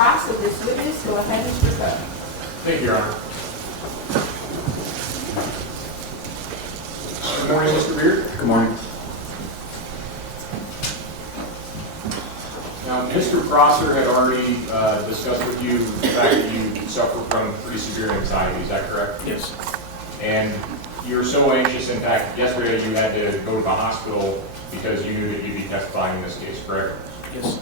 cross of this witness. Go ahead, Mr. Cook. Thank you, Your Honor. Good morning, Mr. Beard. Good morning. Now, Mr. Prosser had already discussed with you the fact that you suffer from pretty severe anxiety. Is that correct? Yes. And you're so anxious, in fact, yesterday you had to go to the hospital because you knew that you'd be testifying in this case, correct? Yes.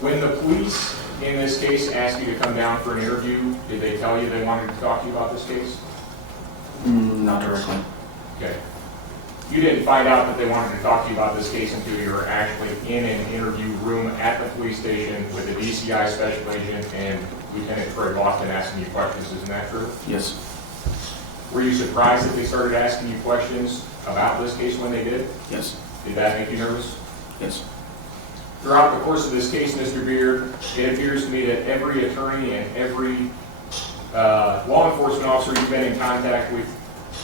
When the police in this case asked you to come down for an interview, did they tell you they wanted to talk to you about this case? Not directly. Okay. You didn't find out that they wanted to talk to you about this case until you were actually in an interview room at the police station with a DCI special agent and Lieutenant Troy Boston asking you questions. Isn't that true? Yes. Were you surprised that they started asking you questions about this case when they did? Yes. Did that make you nervous? Yes. Throughout the course of this case, Mr. Beard, it appears to me that every attorney and every law enforcement officer you've been in contact with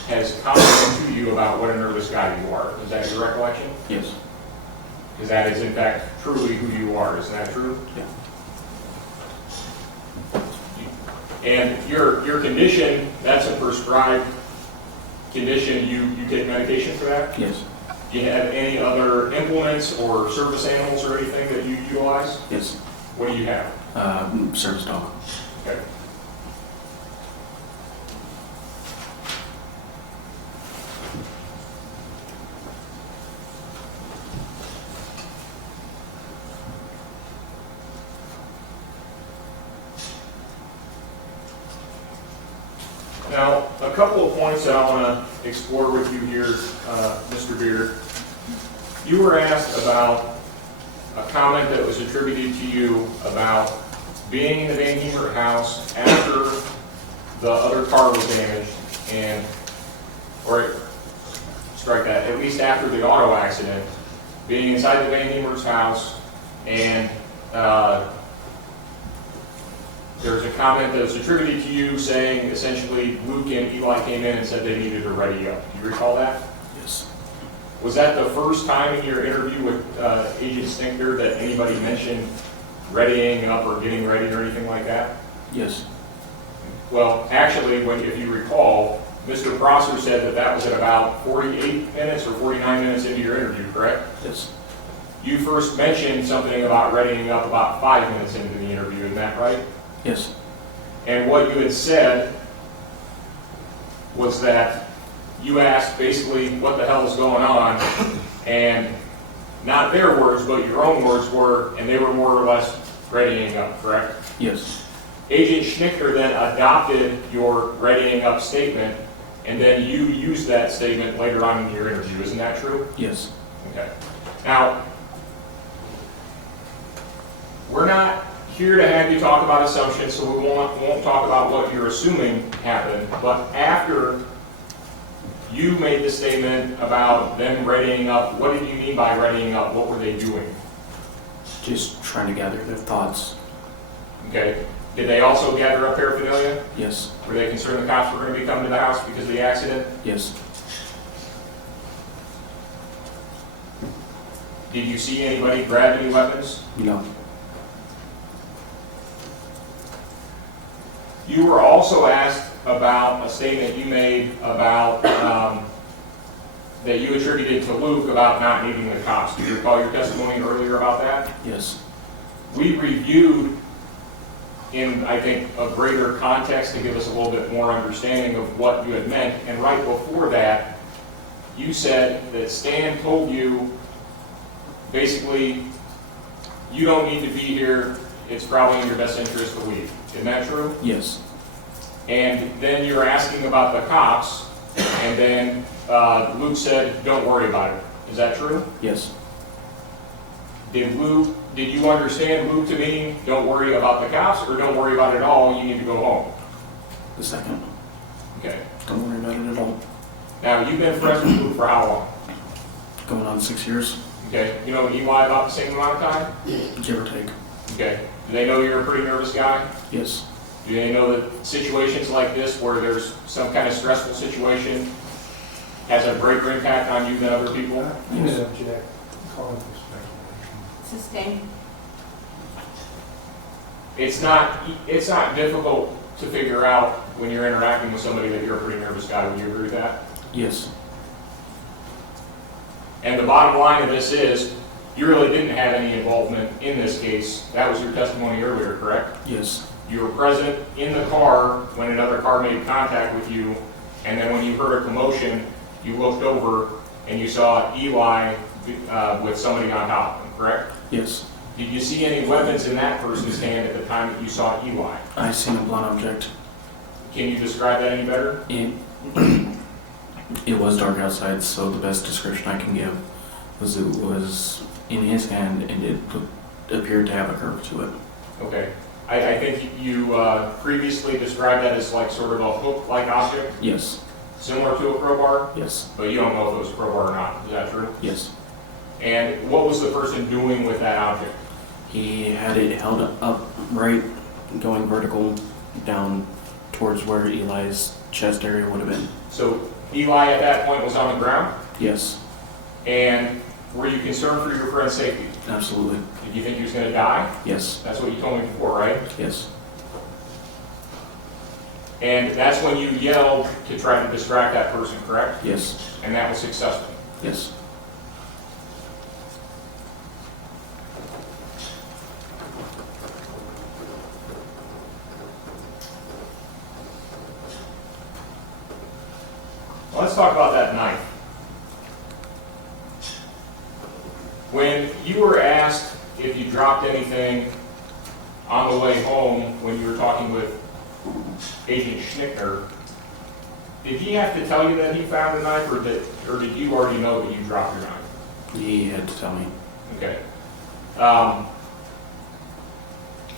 has commented to you about what a nervous guy you are. Is that your recollection? Yes. Because that is, in fact, truly who you are. Isn't that true? Yeah. And your condition, that's a prescribed condition. You take medication for that? Yes. Do you have any other implements or service animals or anything that you utilize? Yes. What do you have? Service dog. Okay. Now, a couple of points that I want to explore with you here, Mr. Beard. You were asked about a comment that was attributed to you about being in the VanHemert house after the other car was damaged, or strike that, at least after the auto accident, being inside the VanHemert's house, and there's a comment that was attributed to you saying essentially Luke and Eli came in and said they needed to ready up. Do you recall that? Yes. Was that the first time in your interview with Agent Stinker that anybody mentioned readying up or getting ready or anything like that? Yes. Well, actually, if you recall, Mr. Prosser said that that was at about 48 minutes or 49 minutes into your interview, correct? Yes. You first mentioned something about readying up about 5 minutes into the interview, isn't that right? Yes. And what you had said was that you asked basically what the hell is going on, and not their words, but your own words were, and they were more or less readying up, correct? Yes. Agent Schnicker then adopted your readying up statement, and then you used that statement later on in your interview. Isn't that true? Yes. Okay. Now, we're not here to have you talk about assumptions, so we won't talk about what you're assuming happened, but after you made the statement about them readying up, what did you mean by readying up? What were they doing? Just trying to gather their thoughts. Okay. Did they also gather up paraphernalia? Yes. Were they concerned the cops were going to be coming to the house because of the accident? Yes. Did you see anybody grab any weapons? No. You were also asked about a statement you made about that you attributed to Luke about not needing the cops. Do you recall your testimony earlier about that? Yes. We reviewed in, I think, a greater context to give us a little bit more understanding of what you had meant. And right before that, you said that Stan told you, basically, you don't need to be here. It's probably in your best interest to leave. Isn't that true? Yes. And then you were asking about the cops, and then Luke said, don't worry about it. Is that true? Yes. Did you understand Luke to mean don't worry about the cops, or don't worry about it at all, you need to go home? The second. Okay. Don't worry about it at all. Now, you've been friends with Luke for how long? Going on 6 years. Okay. You know Eli about the same amount of time? Give or take. Okay. Do they know you're a pretty nervous guy? Yes. Do they know that situations like this, where there's some kind of stressful situation, has a greater impact on you than other people? Yes. Object. Call it respect. Same. It's not difficult to figure out when you're interacting with somebody that you're a pretty nervous guy. Would you agree with that? Yes. And the bottom line of this is, you really didn't have any involvement in this case. That was your testimony earlier, correct? Yes. You were present in the car when another car made contact with you, and then when you heard a commotion, you looked over and you saw Eli with somebody on top of him, correct? Yes. Did you see any weapons in that person's hand at the time that you saw Eli? I seen a blunt object. Can you describe that any better? It was dark outside, so the best description I can give was it was in his hand and it appeared to have a curve to it. Okay. I think you previously described that as like sort of a hook-like object, Yes. similar to a crowbar, Yes. but you don't know if it was a crowbar or not. Is that true? Yes. And what was the person doing with that object? He had it held up right, going vertical down towards where Eli's chest area would have been. So Eli at that point was on the ground, Yes. and were you concerned for your friend's safety? Absolutely. Did you think he was going to die? Yes. That's what you told me before, right? Yes. And that's when you yelled to try to distract that person, correct? Yes. And that was successful. Yes. Well, let's talk about that knife. When you were asked if you dropped anything on the way home when you were talking with Agent Schnickner, did he have to tell you that he found a knife, or did you already know that you dropped your knife? He had to tell me. Okay.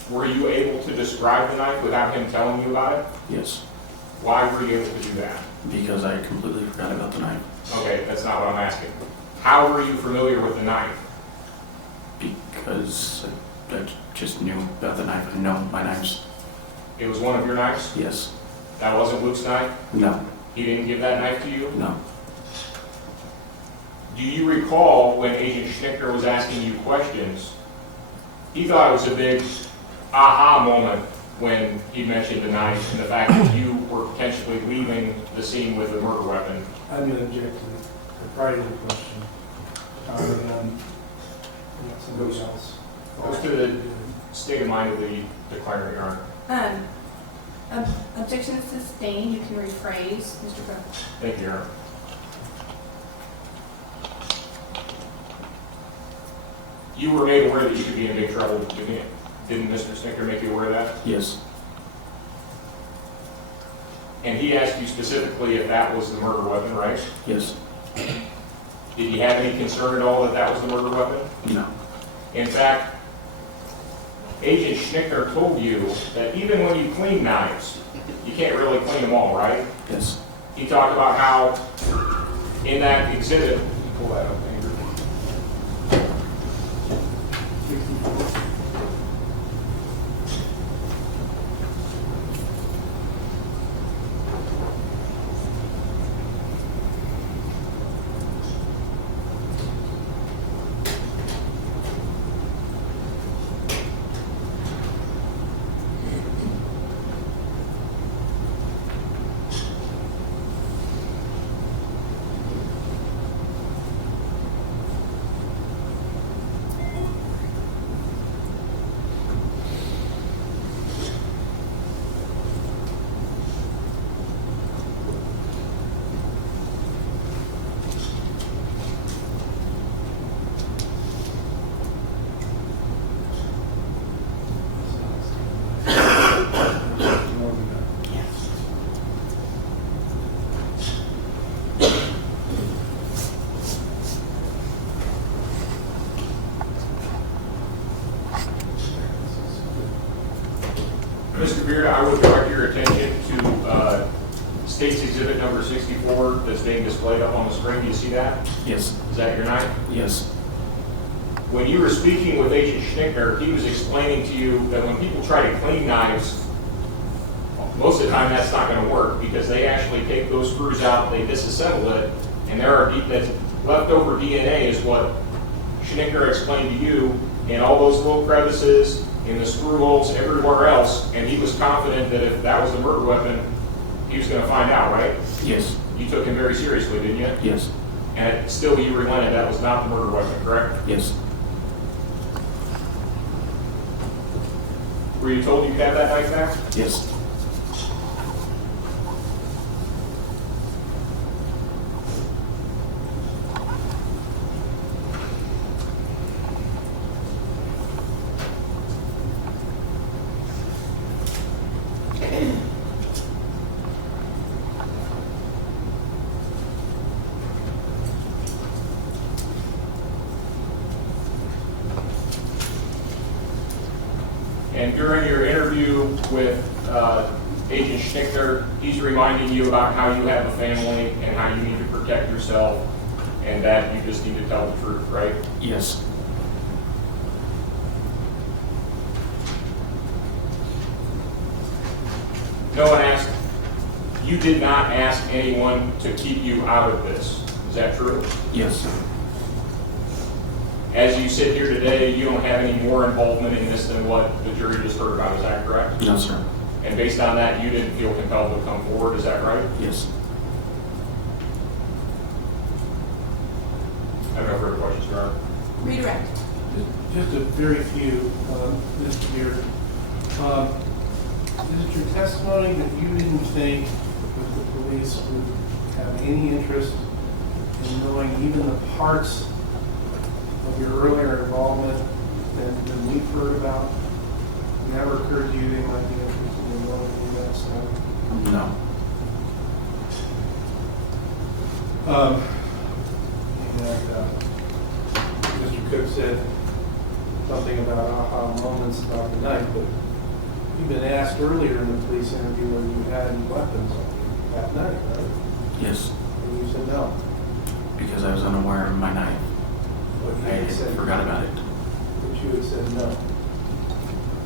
Were you able to describe the knife without him telling you about it? Yes. Why were you able to do that? Because I completely forgot about the knife. Okay, that's not what I'm asking. How were you familiar with the knife? Because I just knew about the knife. I know my knives. It was one of your knives? Yes. That wasn't Luke's knife? No. He didn't give that knife to you? No. Do you recall when Agent Schnickner was asking you questions, he thought it was a big aha moment when he mentioned the knife and the fact that you were potentially leaving the scene with a murder weapon? I'm going to object to the prior question. Somebody else. Goes to the state of mind of the declarant, Your Honor. Objection sustained. You can rephrase, Mr. Crowe. Thank you, Your Honor. You were made aware that you could be in big trouble, didn't Mr. Schnickner make you aware of that? Yes. And he asked you specifically if that was the murder weapon, right? Yes. Did you have any concern at all that that was the murder weapon? No. In fact, Agent Schnickner told you that even when you clean knives, you can't really clean them all, right? Yes. He talked about how in that exhibit, pull that up, Andrew. Mr. Beard, I would direct your attention to State's Exhibit number 64 that's being displayed up on the screen. Do you see that? Yes. Is that your knife? Yes. When you were speaking with Agent Schnickner, he was explaining to you that when people try to clean knives, most of the time that's not going to work because they actually take those screws out, they disassemble it, and that leftover DNA is what Schnicker explained to you in all those little crevices, in the screw holes, everywhere else, and he was confident that if that was the murder weapon, he was going to find out, right? Yes. You took him very seriously, didn't you? Yes. And still you relented that was not the murder weapon, correct? Yes. Were you told you could have that knife back? Yes. And during your interview with Agent Schnicker, he's reminding you about how you have a family and how you need to protect yourself and that you just need to tell the truth, right? Yes. No one asked, you did not ask anyone to keep you out of this. Is that true? Yes. As you sit here today, you don't have any more involvement in this than what the jury just heard about. Is that correct? No, sir. And based on that, you didn't feel compelled to come forward. Is that right? Yes. I have no further questions, Your Honor. Redirect. Just a very few, Mr. Beard. Is it your testimony that you didn't think that the police would have any interest in knowing even the parts of your earlier involvement than we've heard about? It never occurred to you they might be interested in knowing any of that stuff? No. Mr. Cook said something about aha moments about the night, but you've been asked earlier in the police interview whether you had any weapons on you that night, right? Yes. And you said no. Because I was unaware of my knife. But I you had said forgot about it. But you had said no.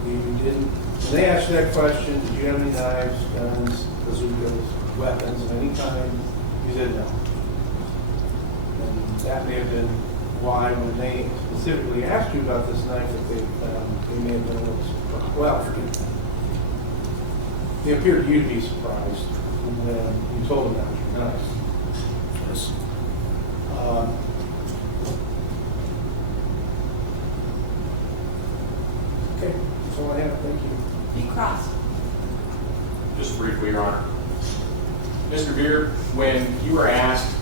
You didn't. When they asked you that question, did you have any knives, guns, bazookas, weapons of any kind? You said no. And that may have been why when they specifically asked you about this knife that they found, they may have been a little, well, they appeared to you to be surprised when you told them that was your knife. Yes. Okay, that's all I have. Thank you. Be cross. Just briefly, Your Honor. Mr. Beard, when you were asked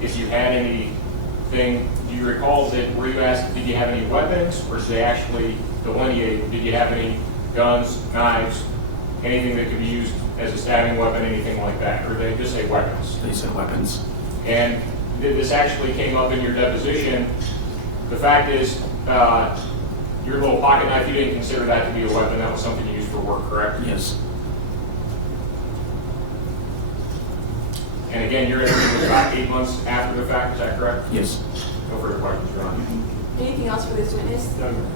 if you had anything, do you recall that, were you asked, did you have any weapons, or did they actually delineate, did you have any guns, knives, anything that could be used as a stabbing weapon, anything like that, or did they just say weapons? They said weapons. And this actually came up in your deposition. The fact is, your little pocket knife, you didn't consider that to be a weapon, that was something you used for work, correct? Yes. And again, your interview was about 8 months after the fact, is that correct? Yes. No further questions, Your Honor. Anything else for this witness? No, no.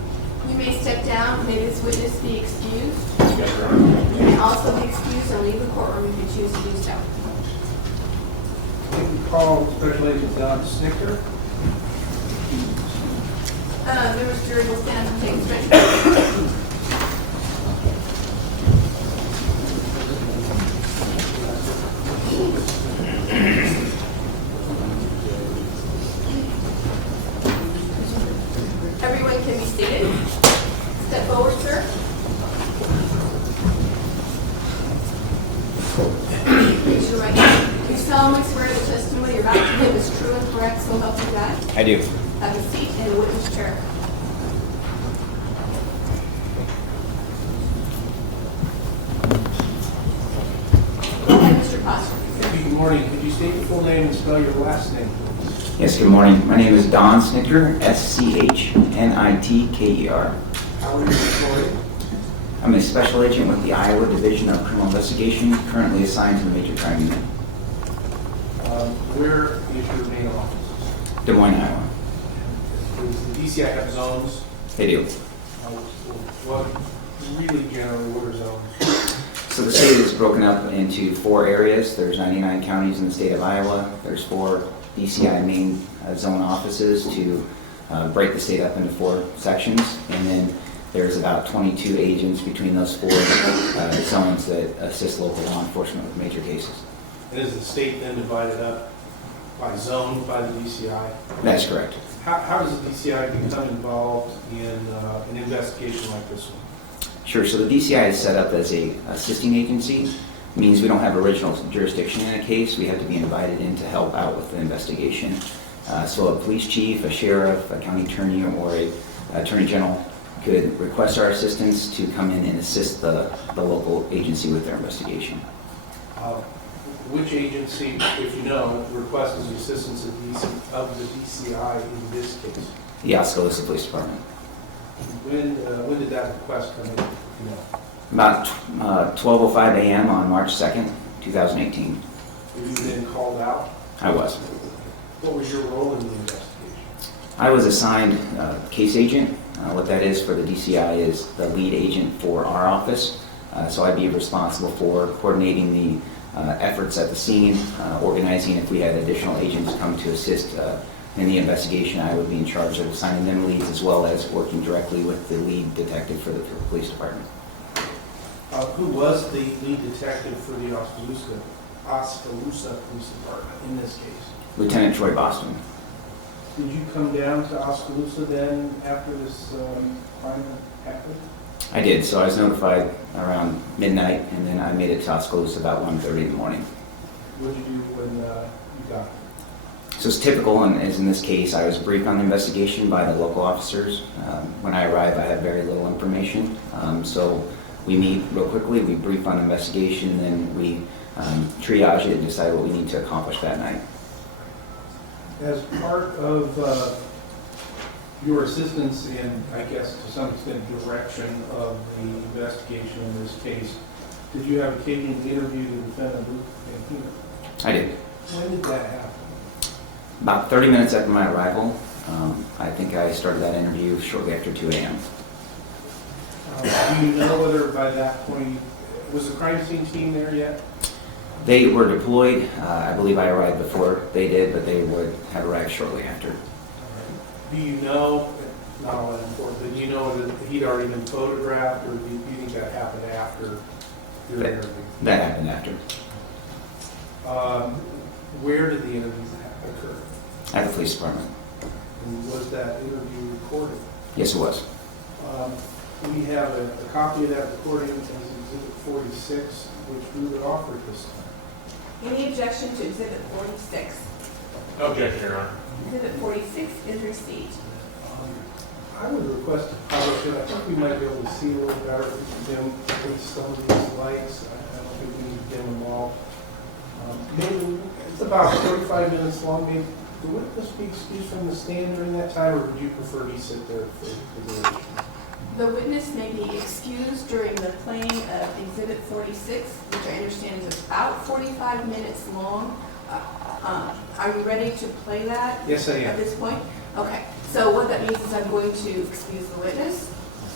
You may step down. May this witness be excused. Yes, Your Honor. You may also be excused and leave the courtroom if you choose to do so. You can call Special Agent Don Snicker. Members of the jury will stand and take stretch. Everyone can be seated. Step forward, sir. Raise your right hand. You solemnly swear the testimony you're about to give is true and correct, so help you God. I do. Have a seat in the witness chair. Go ahead, Mr. Foster. Good morning. Could you state your full name and spell your last name, please? Yes, good morning. My name is Don Snicker, Schnitker. How are you employed? I'm a special agent with the Iowa Division of Criminal Investigation, currently assigned to the Major Crime Unit, Where is your main office? Des Moines, Iowa. Does the DCI have zones? They do. What, really generally, what are zones? So the state is broken up into 4 areas. There's 99 counties in the state of Iowa. There's 4 DCI main zone offices to break the state up into 4 sections, and then there's about 22 agents between those 4 zones that assist local law enforcement with major cases. And is the state then divided up by zone by the DCI? That's correct. How does the DCI become involved in an investigation like this one? Sure. So the DCI is set up as a assisting agency. It means we don't have original jurisdiction in a case. We have to be invited in to help out with the investigation. So a police chief, a sheriff, a county attorney, or a attorney general could request our assistance to come in and assist the local agency with their investigation. Which agency, if you know, requests the assistance of the DCI in this case? The Oskaloosa Police Department. When did that request come in? You know? About 12:05 a.m. on March 2nd, 2018. Were you then called out? I was. What was your role in the investigation? I was assigned case agent. What that is for the DCI is the lead agent for our office. So I'd be responsible for coordinating the efforts at the scene, organizing if we had additional agents come to assist in the investigation. I would be in charge of assigning them leads as well as working directly with the lead detective for the police department. Who was the lead detective for the Oskaloosa Police Department in this case? Lieutenant Troy Boston. Did you come down to Oskaloosa then after this crime happened? I did. So I was notified around midnight, and then I made it to Oskaloosa about 1:30 in the morning. What did you do when you got there? So it's typical, and as in this case, I was briefed on the investigation by the local officers. When I arrived, I had very little information. So we meet real quickly, we brief on the investigation, and then we triage it and decide what we need to accomplish that night. As part of your assistance and, I guess, to some extent, direction of the investigation in this case, did you have occasion to interview the defendant, VanHemert? I did. When did that happen? About 30 minutes after my arrival. I think I started that interview shortly after 2 a.m. Do you know whether by that point, was the crime scene team there yet? They were deployed. I believe I arrived before they did, but they would have arrived shortly after. Do you know, not all that important, but do you know that he'd already been photographed, or do you think that happened after your interview? That happened after. Where did the interview occur? At the police department. And was that interview recorded? Yes, it was. We have a copy of that recording as Exhibit 46, which we would offer at this time. Any objection to Exhibit 46? Objection, Your Honor. Exhibit 46 is received. I would request to publish it. I think we might be able to see a little better with some of these lights. I don't think we need to dim them all. Maybe it's about 45 minutes long. Maybe the witness be excused from the stand during that time, or would you prefer he sit there for the duration? The witness may be excused during the playing of Exhibit 46, which I understand is about 45 minutes long. Are you ready to play that? Yes, I am. At this point? Okay. So what that means is I'm going to excuse the witness,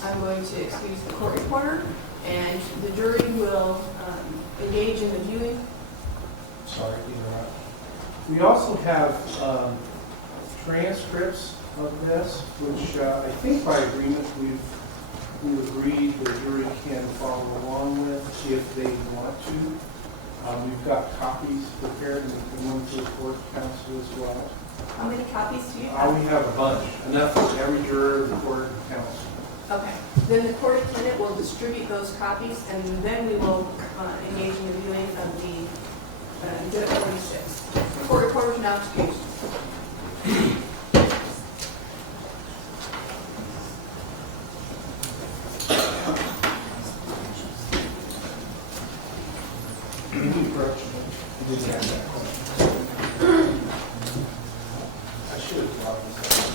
I'm going to excuse the court reporter, and the jury will engage in the viewing. Sorry to interrupt. We also have transcripts of this, which I think by agreement we've agreed the jury can follow along with if they want to. We've got copies prepared and we can run through the court counsel as well. How many copies do you have? We have a bunch, enough for every juror, the court counsel. Okay. Then the court attendant will distribute those copies, and then we will engage in the viewing of the Exhibit 46. Court reporters now excused. Any correction? You didn't have that question. I should have brought this up.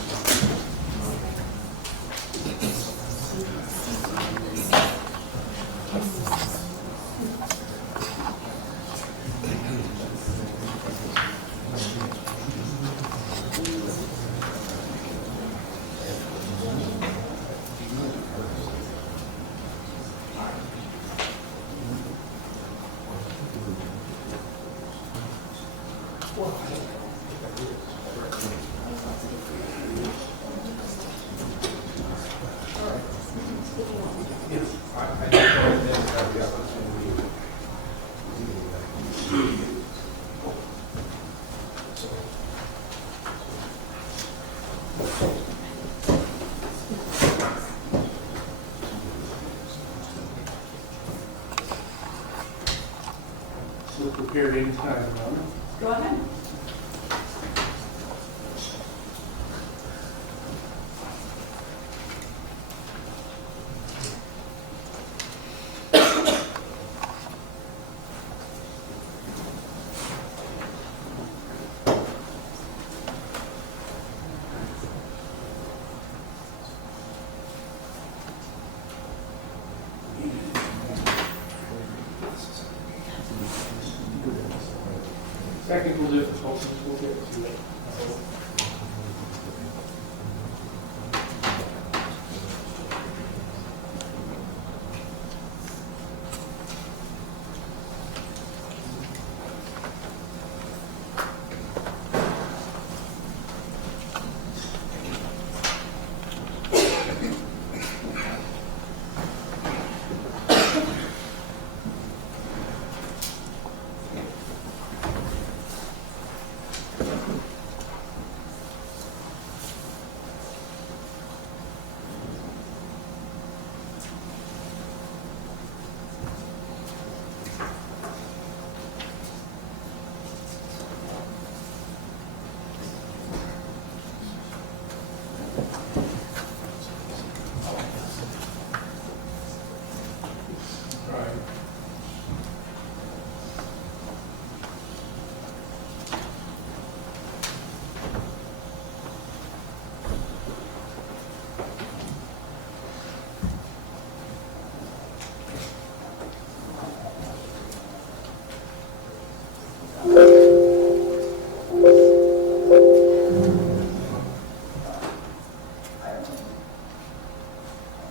So prepared anytime, huh? Go ahead. Technical difficulties, we'll get to it. Right.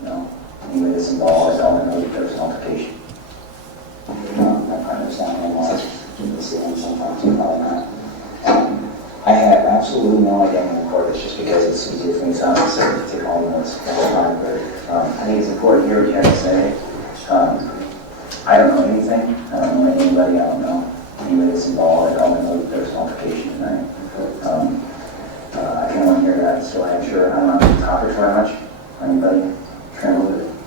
No, anybody that's involved, I don't know if there's an altercation. I understand how much the city sometimes you probably not. I have absolutely no idea in the court. It's just because it's easier for me to take all notes the whole time. But I think it's important to hear what you have to say. I don't know anything. I don't know anybody. I don't know anybody that's involved. I don't know if there's an altercation tonight. I can only hear that, so I'm sure I'm not going to talk very much. Anybody?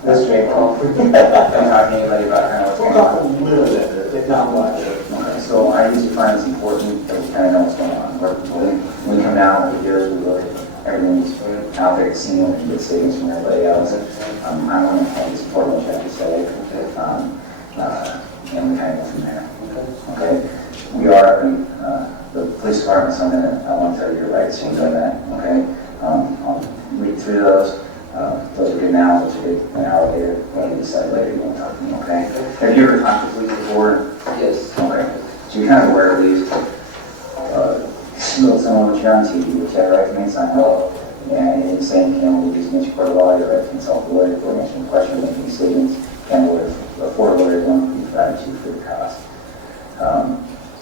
That's great. Don't talk to anybody about kind of what's going on. A little bit, not much. Okay, so I usually find it's important that we kind of know what's going on. When we come down, what we do is we look at everything's out there at the scene, we get statements from everybody else. I want to think it's important what you have to say, and we kind of go from there. Okay? We are in the police department, so I want to tell you your rights, things like that. Okay? I'll read through those. Those are good now, those are good an hour later. When you decide later, you won't talk to me, okay? Have you ever talked to police before? Yes. Okay. So you're kind of aware of these. Little someone with you on TV, which you have a right to make sign up. And it's saying you can't use against your court of law, your right to consult a lawyer for answering questions, making statements, and for a lawyer going to be provided to you for the cost.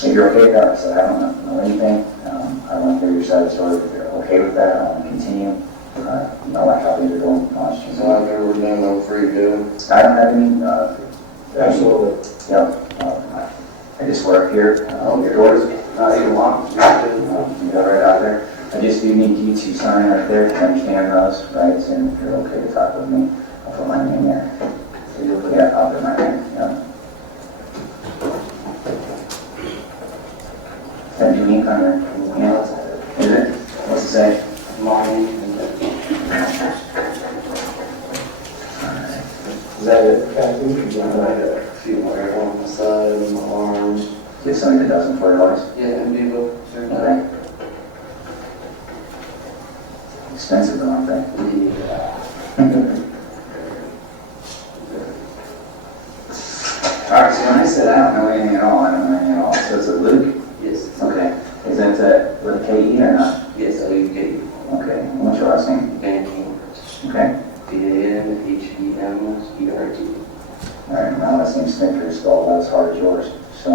If you're okay with that, I said I don't know anything. I want to hear your side of the story. If you're okay with that, I want to continue. Know like how things are going. So I've never done no free bill. I don't have any. Absolutely. Yeah. I just work here. Your doors. Not even long. You got right out there. I just do need you to sign right there to understand those rights, and if you're okay to talk with me, I'll put my name there. Yeah, I'll put my name. Yeah. Is that your ink on your? Yeah. Is it? What's it say? Mine. Is that it? I had a few more on my side and my arms. Get something that doesn't $40. Yeah, and Vivo. Okay. Expensive though, aren't they? Yeah. Alright, so when I said I don't know anything at all, I don't know anything at all. So it's a Luke? Yes. Okay. Is that with a K-E or not? Yes, L-U-K. Okay. And what's your last name? VanHemert. Okay. VanHemert. Alright, my last name's Stinker, spelled about as hard as yours. So,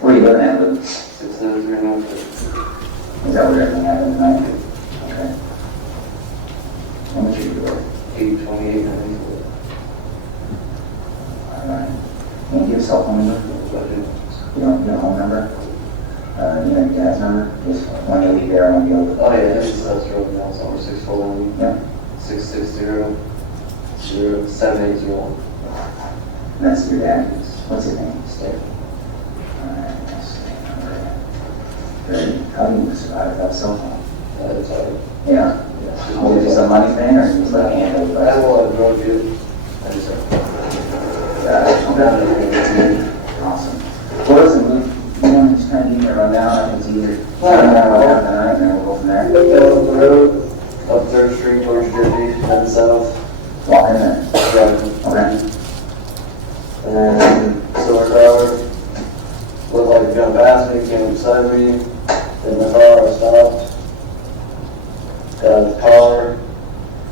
where are you living at, Luke? 693. Is that where everything happened tonight? Okay. How much are you doing? 828. Alright. Can you give a cell phone number? You don't your home number? You know your dad's number? Just when you leave there, I want to be able to. Oh yeah, this is us rolling down somewhere 6 780. That's your dad. What's his name? Stan. Alright, let's see. Good. How do you survive without cell phone? That's all. Yeah. Was it just a money thing or just like a handle? I have a lot of drug use. I just have. Okay. Awesome. Well, listen, just kind of give me a rundown. I can see your rundown what happened tonight, and then we'll go from there. Got on the road, up 3rd Street towards Jersey, heading south. Walking in there. Driving. Okay. And silver car looked like it gonna pass me, came beside me, in the car, I stopped. Got out of the car,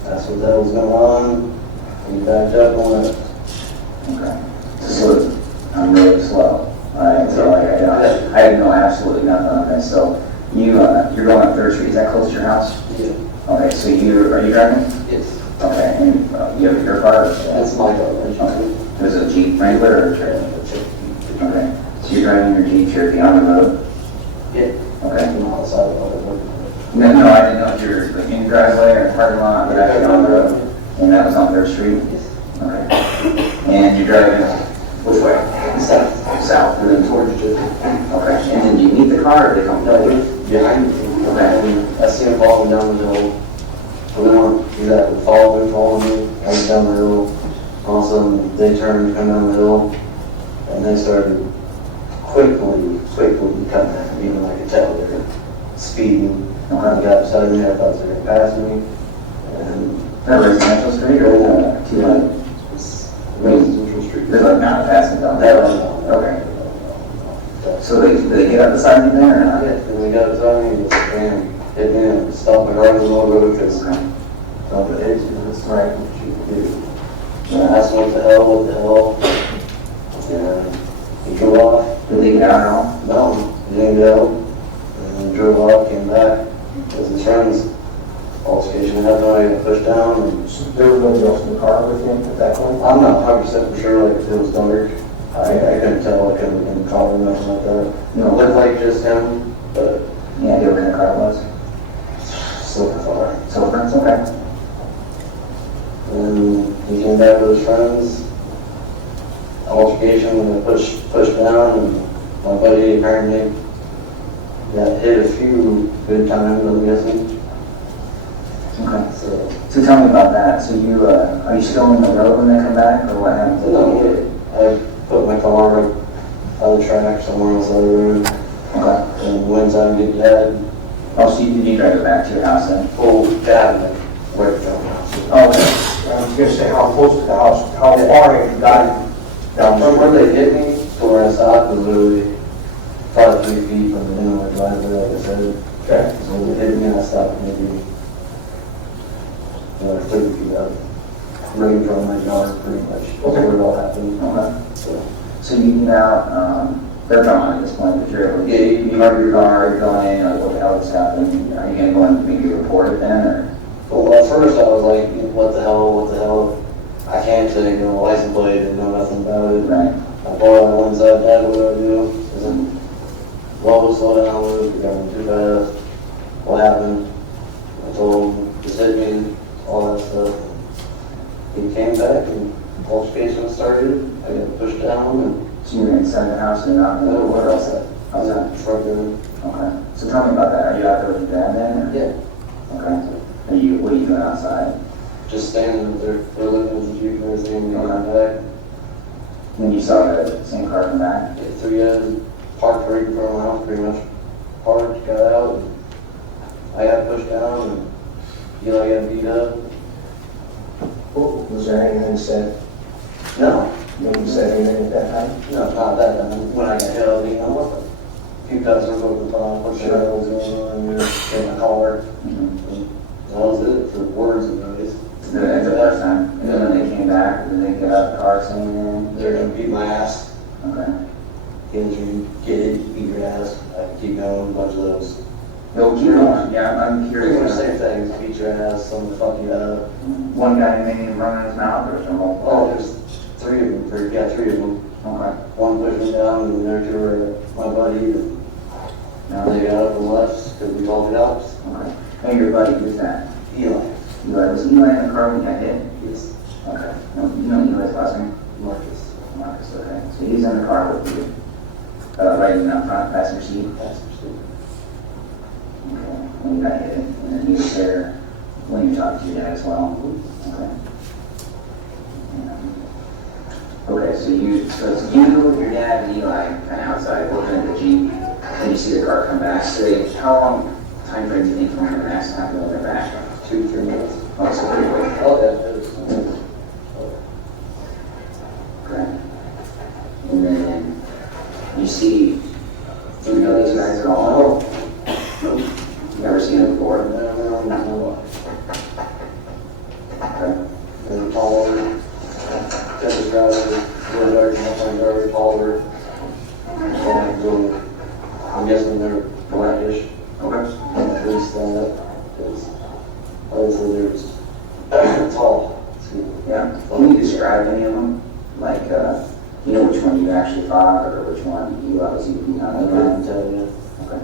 asked what the hell was going on, and he backed up and went. Okay. So I'm really slow. Alright, so like, I know absolutely nothing on this. So you're going up 3rd Street. Is that close to your house? Yeah. Okay, so are you driving? Yes. Okay, and you have your car? That's my car. Okay. There's a Jeep Wrangler or a Cherokee? Okay. So you're driving your Jeep Cherokee on the road? Yeah. Okay. I'm on the side of the road. No, I didn't know if you were like in the driveway or in the parking lot, but actually on the road. And that was on 3rd Street? Yes. Okay. And you're driving which way? South. South. And then towards Jersey. Okay. And then do you meet the car or they come No, back? behind me. Okay. I see him falling down the hill. I didn't want to do that. Follow me. I was down the hill. All of a sudden, they turned to come down the hill, and they started quickly cutting at me. Even I could tell they were speeding. I got beside me. I thought they were going to pass me. And That residential street or two-lane? it's residential street. They're like not passing down No, there? no, no. Okay. So they get up beside you there or not? Yeah, and they got beside me, and just ran, hit me, and stopped me right in the middle of the road because Okay. the edge of this right, what you could do. And I asked him what the hell, and he drove off. Did they get out at all? No, he didn't get out, and then drove off, came back, because his friends, altercation happened, I got pushed down, and There was nobody else in the car with him at that point? I'm not 100% for sure, like, if it was dark, I couldn't tell, I couldn't have been car or nothing like that. No. It looked like just him, but Yeah, idea what kind of car it was? silver car. So friends, okay. And he came back with his friends, altercation, and they pushed down, and my buddy apparently got hit a few good times, I'm guessing. Okay. So, So tell me about that. So you, are you still in the road when they come back or what happens? I put my car like on the track somewhere on the side of the road, Okay. and when time to get dad, Oh, so did you drive it back to your house then? pulled dad and right from the house. Oh, okay. I was gonna say, how close to the house, how far have you gotten down the From where street? they hit me to where I stopped was literally 5 to 3 feet from the end of my driveway, like I said. Okay. So when they hit me, I stopped maybe 30 feet out, right in front of my yard, pretty much. That's where it all happened. Okay. So, So you get out, they're gone at this point, but you're able to, Yeah, you have your car, you're going in, like what the hell is happening? Are you gonna go and maybe report it then or? well, at first I was like, what the hell? I can't say, license plate, didn't know nothing about it. Right. I pulled on one side, Dad, what do I do? He said, well, slow down a little, you're going too fast. What happened? I told him, just hit me, all that stuff. He came back and altercation started. I got pushed down and So you're inside the house and not in the what door? else? Outside. Front door. Okay. So tell me about that. Are you out there with your dad then? Or? Yeah, Okay. What are you doing outside? just standing up there, they're looking at the Jeep and everything, and they came back. When you saw the same car come back? Yeah, 3 guys parked right in front of my house, pretty much parked, got out, and I got pushed down, and I got beat up. Was there anything said? No, Nobody said anything at that time? no, not that time. When I got hit, I was what the? Few cuts were over the top, what shit was going on here, in my collar. Mm-hmm. That was it for words and noise. That's the first time. And then when they came back, did they get out of the car saying anything? They're gonna beat my ass. Okay. Get it, beat your ass. I keep going, a bunch of those. No, keep going. Yeah, I'm Pretty much curious. same things, beat your ass, something to fuck you up. One guy made him run in his mouth or something? Oh, there's 3 of them, three of them. Okay. One pushed me down, and the other 2 were my buddy, and Now they got up and left, because we all got out. Okay. And your buddy, who's that? Eli. Eli, was Eli in the car when you got hit? Yes. Okay. No, you know Eli's last name? Marcus. Marcus, okay. So he's in the car with you, right in the front passenger seat? Pastor Steve. Okay. When you got hit, and then he was there when you talked to your dad as well? Okay. Okay, so it's you, your dad, and Eli kind of outside looking at the Jeep, and you see the car come back. So how long time frame do you think from when the accident happened to go back? 2-3 minutes. Oh, so pretty quick. Oh, yeah, it was. Okay. And then you see, do you know these guys at all? No. You never seen them before? No. Okay. And taller, Texas driver, really large, very taller. So I'm guessing they're blackish. Okay. And at least because obviously they're tall. Yeah. Can you describe any of them? Like, you know which one you actually fought or which one you obviously beat on? I couldn't tell you. Okay.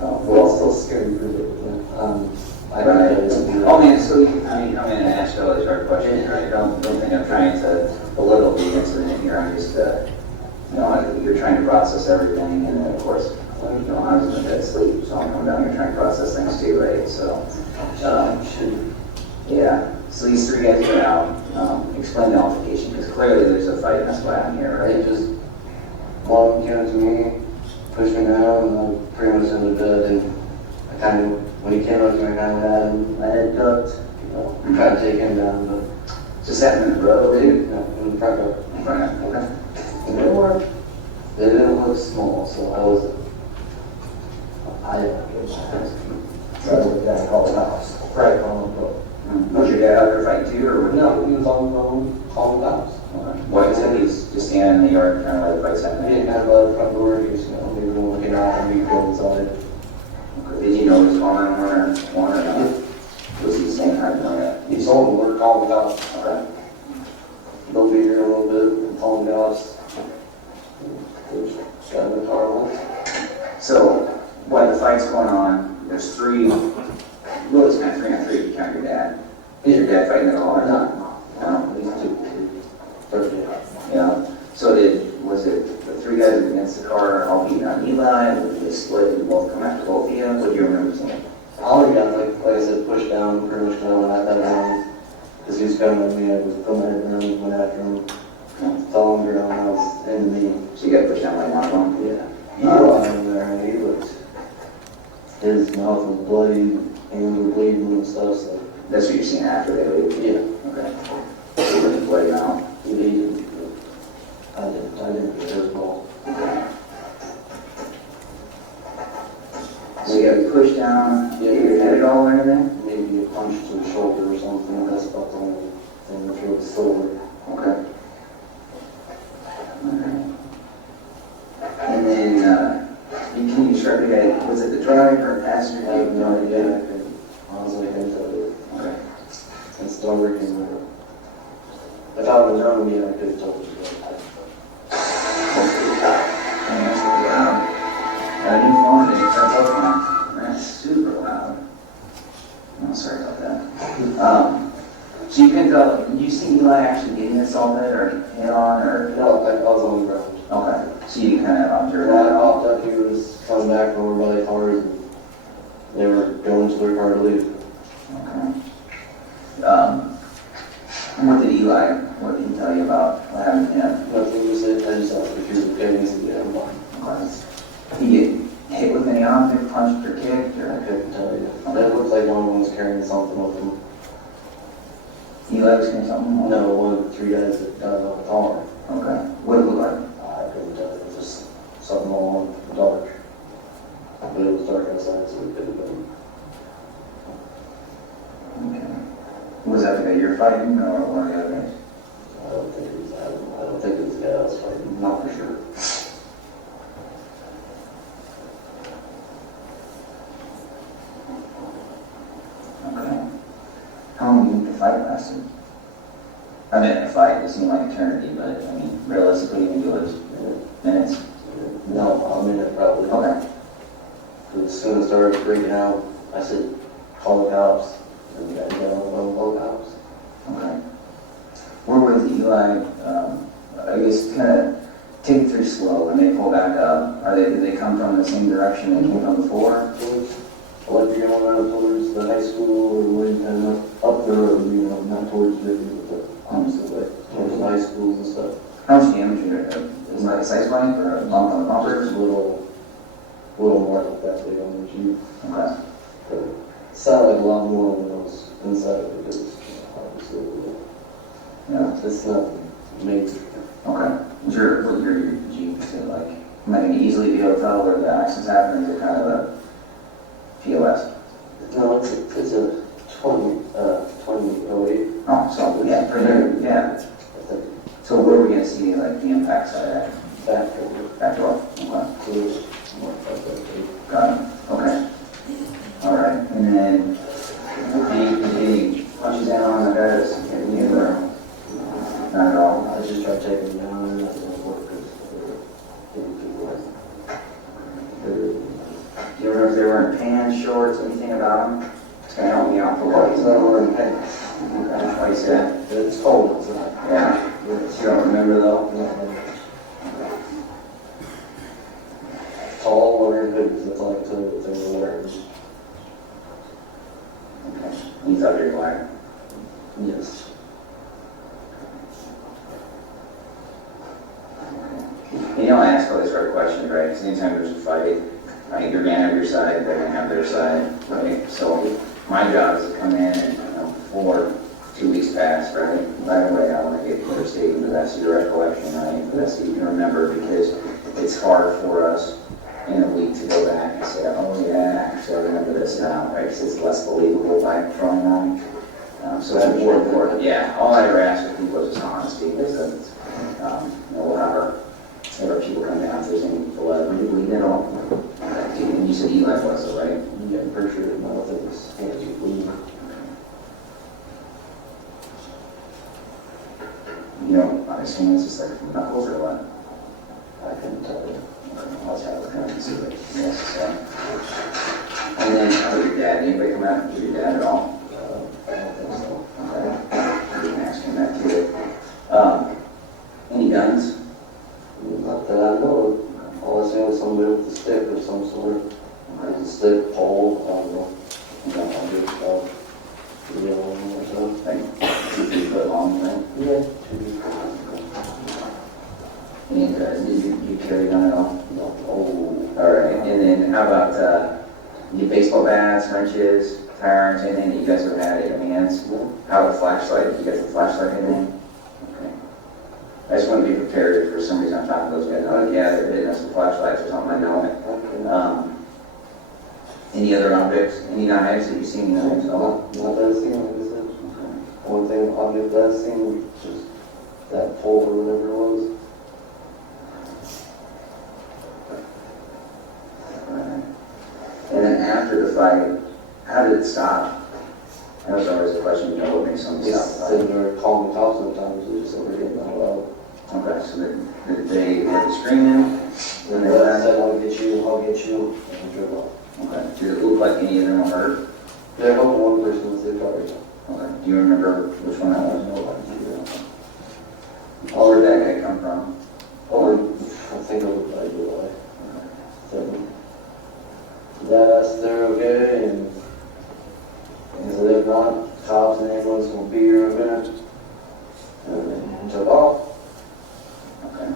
Well, it's still scary for me. I Right. can tell you. Oh man, so I'm in Nashville, is our question, right? Don't think I'm trying to belittle the incident here. I'm just, you're trying to process everything, and then of course, I was in dead sleep, so I'm coming down here trying to process things too, right? So, yeah. So these three guys went out. Explain the altercation, because clearly there's a fight, and that's why I'm here, They right? just, one came to me, pushed me down, and I'm pretty much in the bed, and I kind of, when he came up to me, I kind of had him, my head ducked, tried to take him down, but Just happened in the road, they, dude. in front of, In front of, okay. and they didn't look small, so I So we gotta call the house. probably called him, but Was your dad out there fighting too, or what? no, he was on calling the cops. What is it? He's just standing in the yard, kind of like the fight's He happening. kind of by the front door, he was, maybe looking out, and we go inside. Did you know he was calling 911 or not? Was he saying how to know that? He told them we're calling the cops. Okay. They'll be here in a little bit, and calling the cops. Just got in the car once. So while the fight's going on, there's three, well, it's kind of 3 on 3 if you count your dad. Is your dad fighting at all or not? No. These two, 30. Yeah. So was it the three guys against the car all beating on Eli? Or did they split and both come after both of you? What do you remember seeing? I only got, like I said, pushed down, pretty much kind of went at that down. Because he was coming at me, I was putting my head down, went after him. Fell on the ground, I was into me. So you got pushed down like one? Yeah. He was in there, and he looked, his mouth was bloody, hands were bleeding and stuff, so. That's what you're seeing after they leave? Yeah. Okay. So you wouldn't play now? He didn't. I didn't get his ball. So you got pushed down, you hit your head at all or anything? Maybe a punch to the shoulder or something, that's about the only thing that really sore. Okay. Alright. And then, can you describe the guy, was it the driver or passenger? I have no idea, I couldn't, honestly, I couldn't tell you. Okay. It's still working there. If I would have known me, I could have told you. And that's really loud. Got a new phone today, turns up on. That's super loud. Oh, sorry about that. So you can tell, you see Eli actually getting assaulted or hit on or? No, I was on the ground. Okay. So you kind of observed When I that? popped up, he was coming back over by the cars, and they were going to their car to leave. Okay. What did he tell you about what happened to him? Nothing to say, I just asked if he was okay, and he said, yeah, I'm fine. Okay. Did he get hit with any object, punched or kicked I or? couldn't tell you. It looked like one of them was carrying something with him. Eli was doing something? No, one of the three guys that got out of the car. Okay. What did it look like? I couldn't tell you, it was just something all in the dark. But it was dark outside, so we couldn't have been. Okay. Was that the guy you're fighting or one of the other guys? I don't think it was the guy I was fighting, not for sure. Okay. How long do you think the fight lasted? I mean, a fight, it seemed like eternity, but I mean, realistically, maybe it was minutes. No, a minute probably. Okay. As soon as I started freaking out, I said, call the cops. And the guy got with Eli, I guess kind of take it through slow when they pull back up. Do they come from the same direction they came from before? Like you're going around towards the high school or and up the road, you know, not towards the opposite way, towards the high schools and stuff. How much damage is it like a size blank or a bump on the bumper? There's a little more like that big on the Jeep. Okay. But it sounded like a lot more when I was inside because obviously, Yeah. it's not major. Okay. What's your Jeep? Is it like, am I going to easily be able to tell where the accident's happening? Is it kind of a POS? No, it's a 2008. Oh, so yeah, pretty good. Yeah. I think So where are we going to see like the impacts of that? Back door. Okay. So there's more like that. Got it. Okay. All right. And then any punches down on the guys? Not at all. I just tried taking it down and that didn't work because Do you remember if they were wearing pants, shorts, anything about them? It's going to help me out for what? it's not wearing pants. That's why you said. It's cold outside. Yeah. You don't remember though? Tall wearing hoodies, that's all I can tell you what they were wearing. Okay. You thought they were black? Yes. You know, I ask all these hard questions, right? Because anytime there's a fight, right, you're going to have your side, they're going to have their side, right? So my job is to come in and, before 2 weeks pass, right? By the way, I want to get your statement, but that's your recollection, right? That's what you can remember because it's hard for us in a week to go back and say, oh yeah, actually I remember this now, right? Because it's less believable by throwing on. So it's more important. Yeah, all I ever ask of people is just honesty because, we'll have our people come down if there's any blood. Were you bleeding at all? And you said Eli was, though, right? Yeah, I'm pretty sure my thing's hands were bleeding. You know, I assume it's just like from knuckles or what? I couldn't tell you. I'll try to look around and see what yes, so. And then, how about your dad? Anybody come out and give your dad at all? I don't think so. Okay. You can ask him that too. Any guns? Not that I know of. All I seen was somebody with a stick or some sort. There's a stick, pole, I don't know. I'll do about 3 or so. Like 2 3 foot long, right? Yeah. Any guns? Did you carry a gun at all? No. Oh, all right. And then how about your baseball bats, wrenches, irons, anything that you guys have had at your hands? How about flashlight? You guys have a flashlight in there? Okay. I just want to be prepared for some reason I'm talking to those guys. Oh, yeah, they're hitting us with flashlights or something. I know it. Any other objects? Any knives? Have you seen any knives at all? Not that I've seen, like I said. One thing object that I've seen was just that pole or whatever it was. Right. And then after the fight, how did it stop? That was always a question, what makes somebody Just stop the sitting fight? there calling the cops sometimes, they just over getting out loud. Okay, so did they have the screaming? Then they They left? said, I'll get you, and drove off. Okay. Did it look like any of them were hurt? They're hoping one person was the car. Okay. Do you remember which one that was? Where did that guy come from? I think it was like July. So, Dad asked if they're okay, and he said if not, cops and ambulance will be here in a minute. And then he took off. Okay.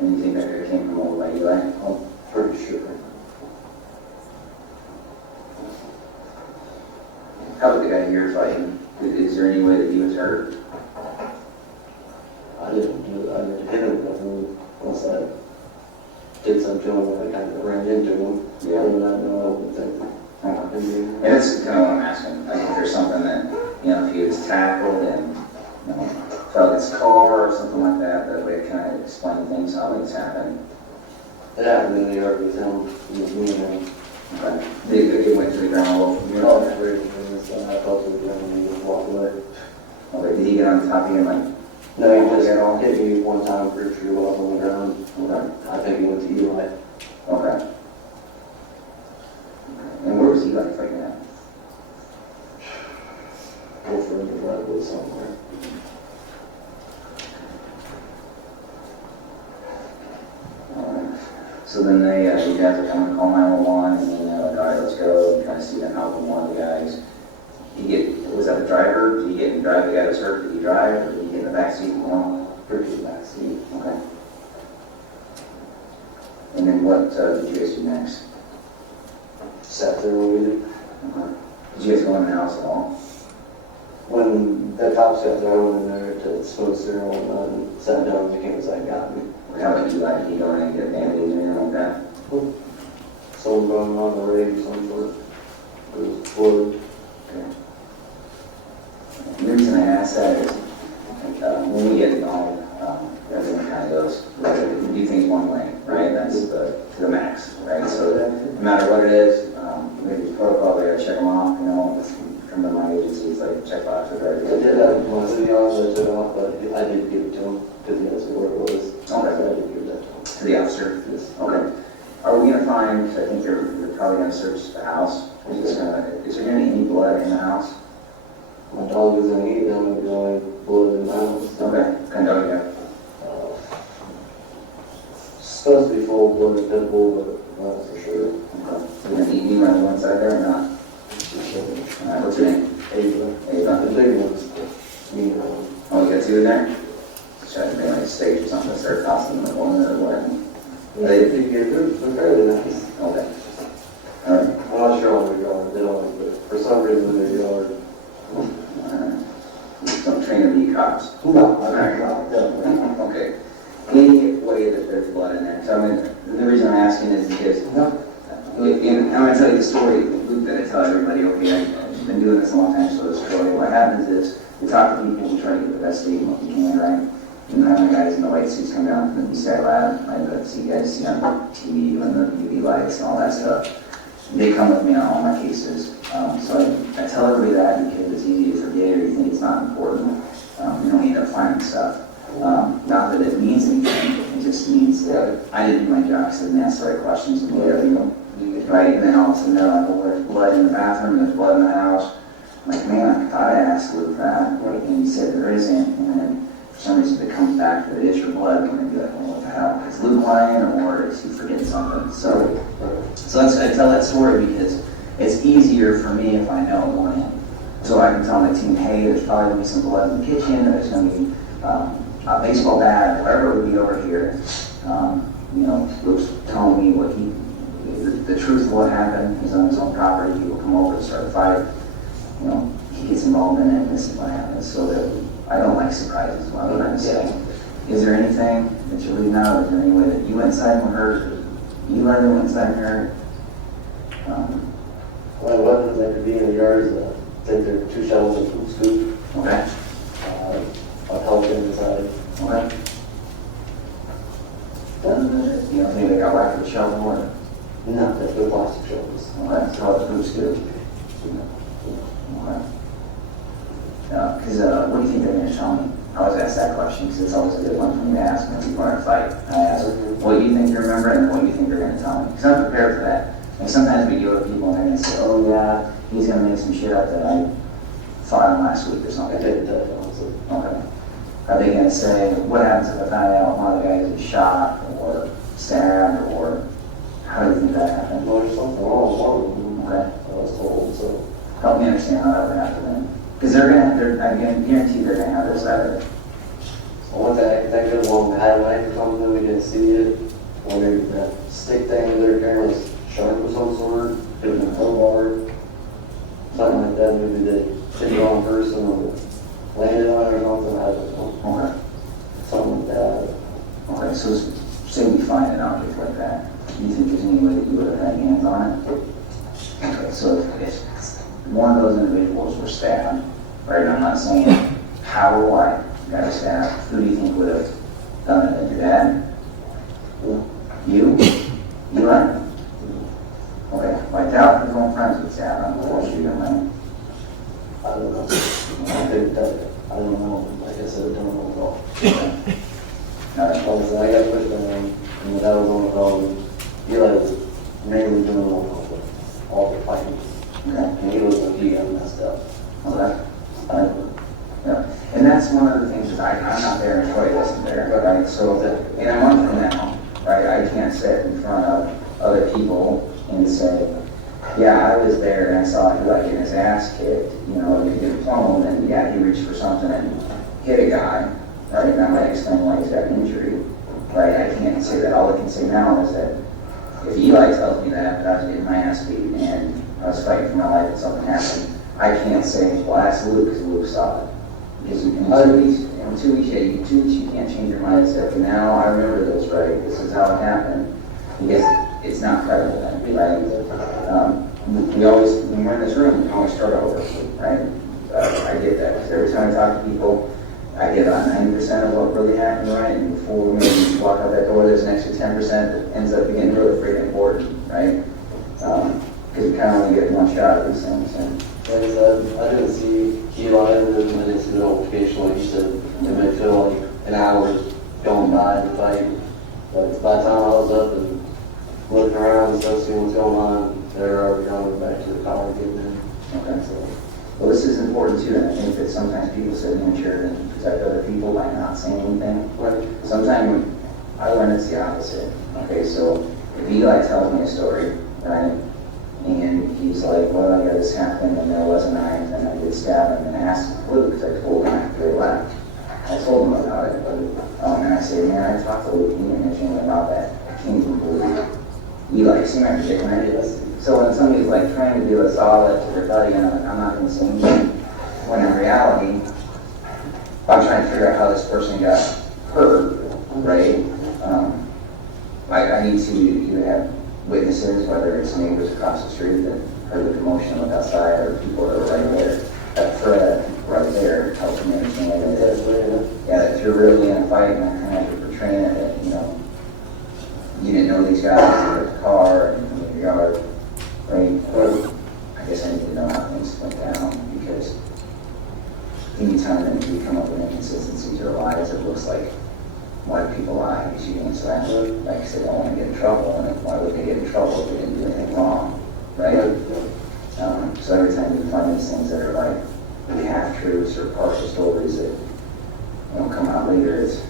And you think that guy came from over by Eli? I'm pretty sure. How about the guy here fighting? Is there any way that he was hurt? I didn't hit him with nothing unless I did something to him and I kind of ran into him. Yeah. Other than that, no, I wouldn't think. And that's kind of what I'm asking. Like if there's something that, if he was tackled and, fell against a car or something like that, that way it kind of explain things, how things happen. Yeah, and then they hurt with him, with me and him. Okay. They went to the ground level from Oh, your it's weird, and I fell to the ground and he just walked away. Okay, did he get on top of you and like, No, he just hit me one time for sure while I was on the ground. okay, I think he went to Eli. okay. And where was he like fighting at? It blood somewhere. Alright. So then they, you guys are coming to call 911, and then they're like, alright, let's go, and try to see them helping one of the guys. Was that the driver? Did you get in drive the guy that was hurt? Did he drive, or did you get in the back seat going? Pretty back seat. Okay. And then what did you guys do next? Sat there and waited. Okay. Did you guys go in the house at all? When the cops got there, I went in there to smoke cigarette and whatnot and sat down and became as I got me. How did you like, you go in and get a bandage or anything like that? Someone going on the leg or some sort. It was blood. Okay. The reason I ask that is, when we get involved, everyone kind of goes, we do things one way, right? That's to the max, right? So no matter what it is, maybe protocol, they gotta check them off, you know, come to my agency, it's like check box with I everything. did have one of the officers I took off, but I did give it to him because he asked me where it was. Okay. So I did give that to him. To the officer? Yes. Okay. Are we gonna find, I think you're probably gonna search the house, is there gonna be any blood in the house? My dog was gonna eat them and going blood in the house. Okay, kind of, yeah. Supposed to be full of blood and pit bull, but not for sure. Okay. So you're gonna eat me on one side there or not? Alright, what's your name? Ava. Ava. The big ones, me and Oh, you got two in there? Should I make like a stage or something, start tossing them in one or what? If you get through, they're fairly nice. Okay. Alright. I'm not sure on their yard, they don't, but for some reason their yard. Don't train them to be cops. No, Alright. definitely. Okay. Any way that there's blood in there? So I mean, the reason I'm asking is because, and I'm gonna tell you the story, Luke, that I tell everybody, okay, I've been doing this a long time, so the story, what happens is, we talk to people, we try to get the best statement we can, right? And then the guys in the white suits come down from the BCI lab, I see you guys see on TV, and the UV lights and all that stuff. They come with me on all my cases. So I tell everybody that because it's easy to forget or you think it's not important. You don't end up finding stuff. Not that it means anything, it just means that I didn't do my job, so I didn't ask the right questions and everything. Right, and then all of a sudden they're like, well, there's blood in the bathroom, there's blood in the house. I'm like, man, I thought I asked Luke that. And he said there isn't, and then for some reason it comes back that it is your blood, and they'd be like, well, what the hell? Is Luke lying, or is he forgetting something? So I tell that story because it's easier for me if I know going in. So I can tell my team, hey, there's probably going to be some blood in the kitchen, there's going to be a baseball bat, whatever it would be over here. You know, Luke's telling me what the truth of what happened. He's on his own property, people come over and start a fight. You know, he gets involved in it and this is what happens. So that I don't like surprises, what I'm trying to say. Is there anything that you're leaving out? Is there any way that you went inside and hurt? You let her went inside and hurt? My weapons that could be in the yard is take their 2 shovels and poop scoop. Okay. I've helped them inside. Okay. You don't think they got whacked with a shovel or? No, they're plastic shovels. Okay, so how the boots do? Okay. Because what do you think they're going to tell me? I always ask that question because it's always a good one for me to ask when people are in a fight. I ask, what do you think you remember and what do you think they're going to tell me? Because I'm prepared for that. Like sometimes we go to people and they're going to say, oh yeah, he's going to make some shit up that I thought on last week or I something. did that, honestly. Okay. Are they going to say, what happens if I find out one of the guys is shot or stabbed or how do you think that happened? Well, there's something wrong with one of them. Okay. I was told, so. Help me understand how that would happen then. Because they're going to, I guarantee they're going to have their side of it. I went to that good one, they had a knife or something, we didn't see it. Or maybe that stick thing they're carrying was sharp of some sort, could have been crowbar, something like that. Maybe they hit the wrong person or landed on it or something, I don't know. Okay. Something like that. Okay, so say we find an object like that. Do you think there's any way that you would have had hands on it? Okay, so if one of those individuals were stabbed, right, I'm not saying how or why got stabbed, who do you think would have done it? Your dad? You? You right? Okay, well, I doubt your own friends would stab him before shooting him. I don't know. I think that, I don't know. Like I said, I don't know at all. All right. Obviously, I got pushed down, and when I was on the call, Eli was mainly doing all the fighting. Okay. And he got messed up. Okay. All right. Yeah, yeah, I was there and I saw him like getting his ass kicked, you know, and he did a plumb, and yeah, he reached for something and hit a guy, right? And that might explain why he's got an injury, right? I can't say that. All I can say now is that if Eli tells me that I was getting my ass beat and I was fighting for my life and something happened, I can't say, well, ask Luke, because Luke saw it. Because in 2 weeks, you can't change your mind and say, okay, now I remember this, right? This is how it happened. Because it's not credible then, right? We always, when we're in this room, we always start over, right? I get that, because every time I talk to people, I get about 90% of what really happened, right? And before we maybe walk out that door, there's an extra 10% that ends up being really freaking important, right? Because we kind of only get one shot at these things. And Like I said, I didn't see Eli and then I didn't see the altercation, like you said. It may feel like an hour's going by in the fight. But by the time I was up and looking around and stuff, seeing what's going on, they're already going back to the car and getting in. okay, so, well, this is important too, and I think that sometimes people sit immature and protect other people by not saying anything. Right. Sometimes I learn it's the opposite. Okay, so if Eli tells me a story, right, and he's like, well, yeah, this happened, and there was a knife, and I did stab him, and asked Luke, because I told him after they left. I told him about it, and I said, man, I talked to Luke, he didn't mention anything about that. I can't even believe Eli, you see my predicament? So when somebody's like trying to do a solid to their buddy, and I'm not going to say anything, when in reality, I'm trying to figure out how this person got hurt, right? I need to either have witnesses, whether it's neighbors across the street that heard the commotion look outside, or people that are right there. That thread right there helps me understand that, yeah, that if you're really in a fight and I kind of portraying it, that, you know, you didn't know these guys in the car and in your yard, right? Or I guess I need to know how things went down, because anytime that you come up with inconsistencies or lies, it looks like why do people lie? Because you didn't say, like I said, they don't want to get in trouble, and why would they get in trouble if they didn't do anything wrong, right? So every time you find these things that are like half-truths or partial stories that come out later, it's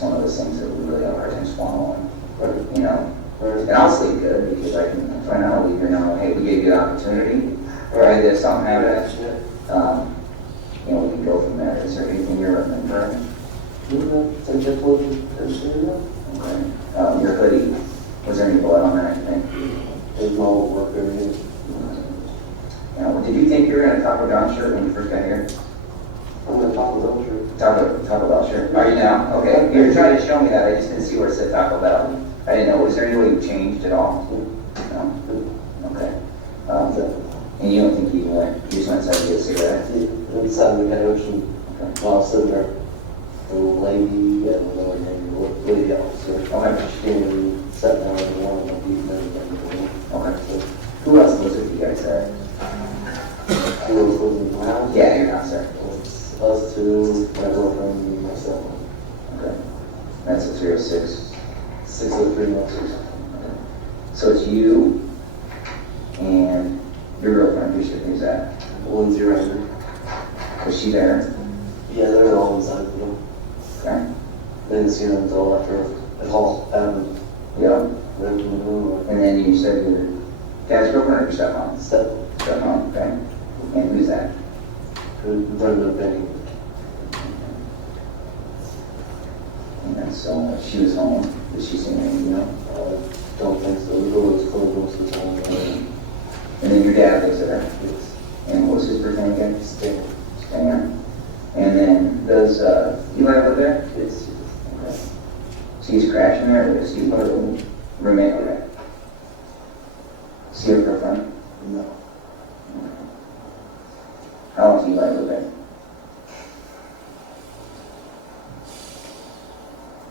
one of those things that we really have a hard time swallowing, you know? And I'll sleep good, because I can find out, leave here now, hey, we gave you the opportunity, right, there's something happened. We can go from there. Is there anything you're remembering? Okay. Your hoodie, was there any blood on that, I think? There's no work area. Did you think you were going to Taco Bell shirt when you first got here? I'm going to Taco Bell shirt. Taco Bell shirt. Are you now? Okay. You were trying to show me that. I just didn't see where it said Taco Bell. I didn't know. Was there any way you changed at all? No? Okay. And you don't think you went, you just went inside to get a cigarette? Yeah, inside the couch, and while I was sitting there, the lady, I don't know her name, the lady officer, she came and sat down and wanted to be there. Okay. So who else was with you guys there? Who else was in my house? Yeah, your house there. It's us two, my girlfriend, and myself. Okay. That's a 306. 603 months. Okay. So it's you and your girlfriend, who's that? Lindsay Ryder. Was she there? Yeah, they're all inside the room. Okay. Didn't see them until after it all happened. Yeah. They were in the room. And then you said your dad's girlfriend or your stepmom? Stepmom. Okay. And who's that? Brenda Benny. And then so she was home. Did she say anything, Don't think so. The door was closed most of the time. And then your dad lives there. Yes. And what was his birth name again? Still. Stinger. And then does Eli live there? Yes. Okay. So he's crashing there with Steve roommate? Okay. See your girlfriend? No. Okay. How long does Eli live there?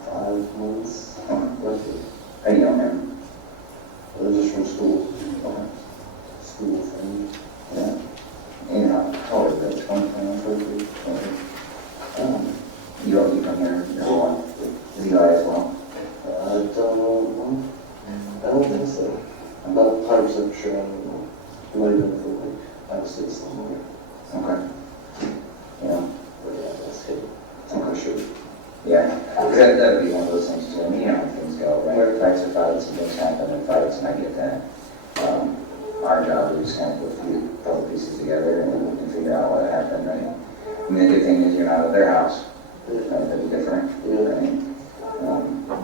5 months. Okay. How do you know him? It was just from school. Okay. School friend. Yeah. And how old is that? 21, 22? You come here, you're one. Is Eli as well? I don't know. I don't think so. I'm not 100% sure. I don't know. It might have been for like 5 6 somewhere. Okay. Yeah. But yeah, that's good. Okay. I'm not sure. Yeah. That would be one of those things too. I mean, how things go, right? Fights are fights, and things happen in fights, and I get that. our job is just kind of put a couple pieces together and figure out what happened, right? I mean, the good thing is you're not at their house. That'd be different, right?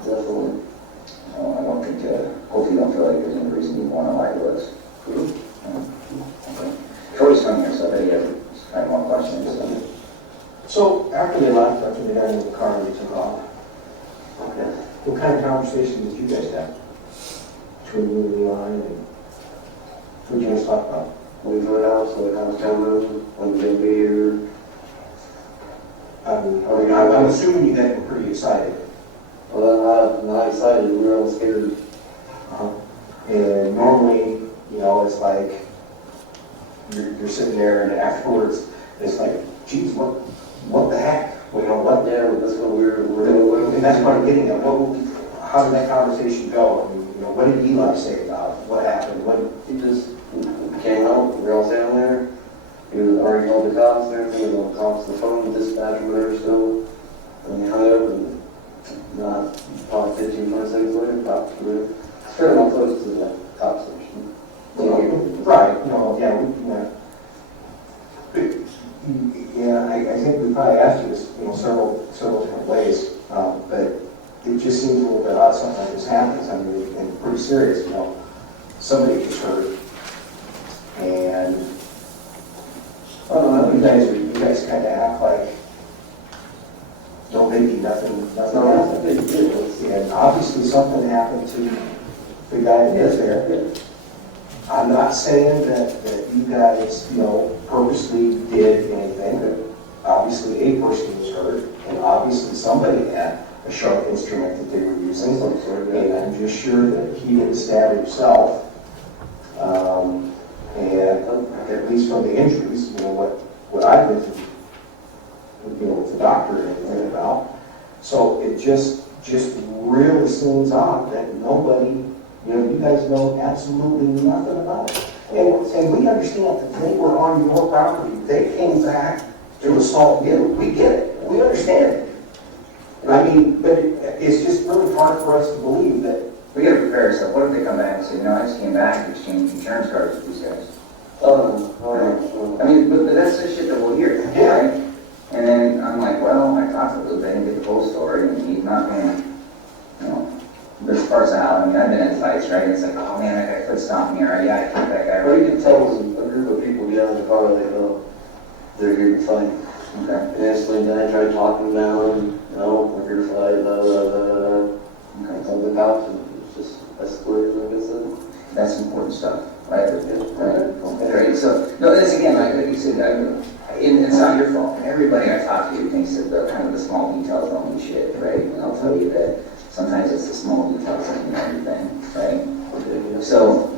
Definitely. So I don't think, hopefully you don't feel like there's any reason you want to lie to us. Okay. Troy's coming here, so I bet he has more questions. So after they left, after they got in the car and they took off, what kind of conversation did you guys have? Between you and Eli, and what did you guys talk about? We went out, so I was coming, I'm gonna be here. I'm assuming you guys were pretty excited. Well, I'm not excited, we were all scared. And normally, you know, it's like, you're sitting there and afterwards, it's like, geez, what the heck? You know, what? Yeah, that's what we're doing. And that's what I'm getting at. How did that conversation go? I mean, you know, what did Eli say about it? What happened? He just came out, we were all standing there. He was already called the cops and everything, he was cops on the phone, the dispatch or whatever still. And he hung up and not probably 15, 20 seconds later, cops were there. It's fairly close to the cop station. Right, no, yeah, I think we probably asked you this, you know, several different ways, but it just seems a little bit odd something like this happens. I mean, and pretty serious, you know, somebody gets hurt, and I don't know, you guys kind of act like, no biggie, nothing happened. And obviously something happened to the guy that is there. I'm not saying that you guys, you know, purposely did anything, but obviously a person was hurt, and obviously somebody had a sharp instrument that they were using, and I'm just sure that he didn't stab himself. And at least from the injuries, you know, what I've been through, you know, with the doctor and everything about. So it just really seems odd that nobody, you know, you guys know absolutely nothing about it. And we understand that they were on your property. They came back to assault you. We get it. We understand it. I mean, but it's just really hard for us to believe that. We gotta prepare ourselves. What if they come back and say, you know, I just came back to exchange insurance cards with these guys? I mean, but that's the shit that we'll hear, right? And then I'm like, well, I talked to Luke, I didn't get the whole story, and he's not gonna, you know, there's parts out. I mean, I've been in fights, right? It's like, oh man, that guy could stop me, or yeah, I killed that guy. Or you can tell a group of people get out of the car, they go, they're here to fight. Okay. And instantly then I tried talking them down, you know, we're here to fight, blah, blah, blah, blah. Okay. Called the cops, and it's just escalated, like I said. That's important stuff, right? Yeah. Right. So, no, that's again, like you said, it's not your fault. Everybody I talk to thinks that the kind of the small details don't mean shit, right? And I'll tell you that sometimes it's the small details that mean everything, right? So,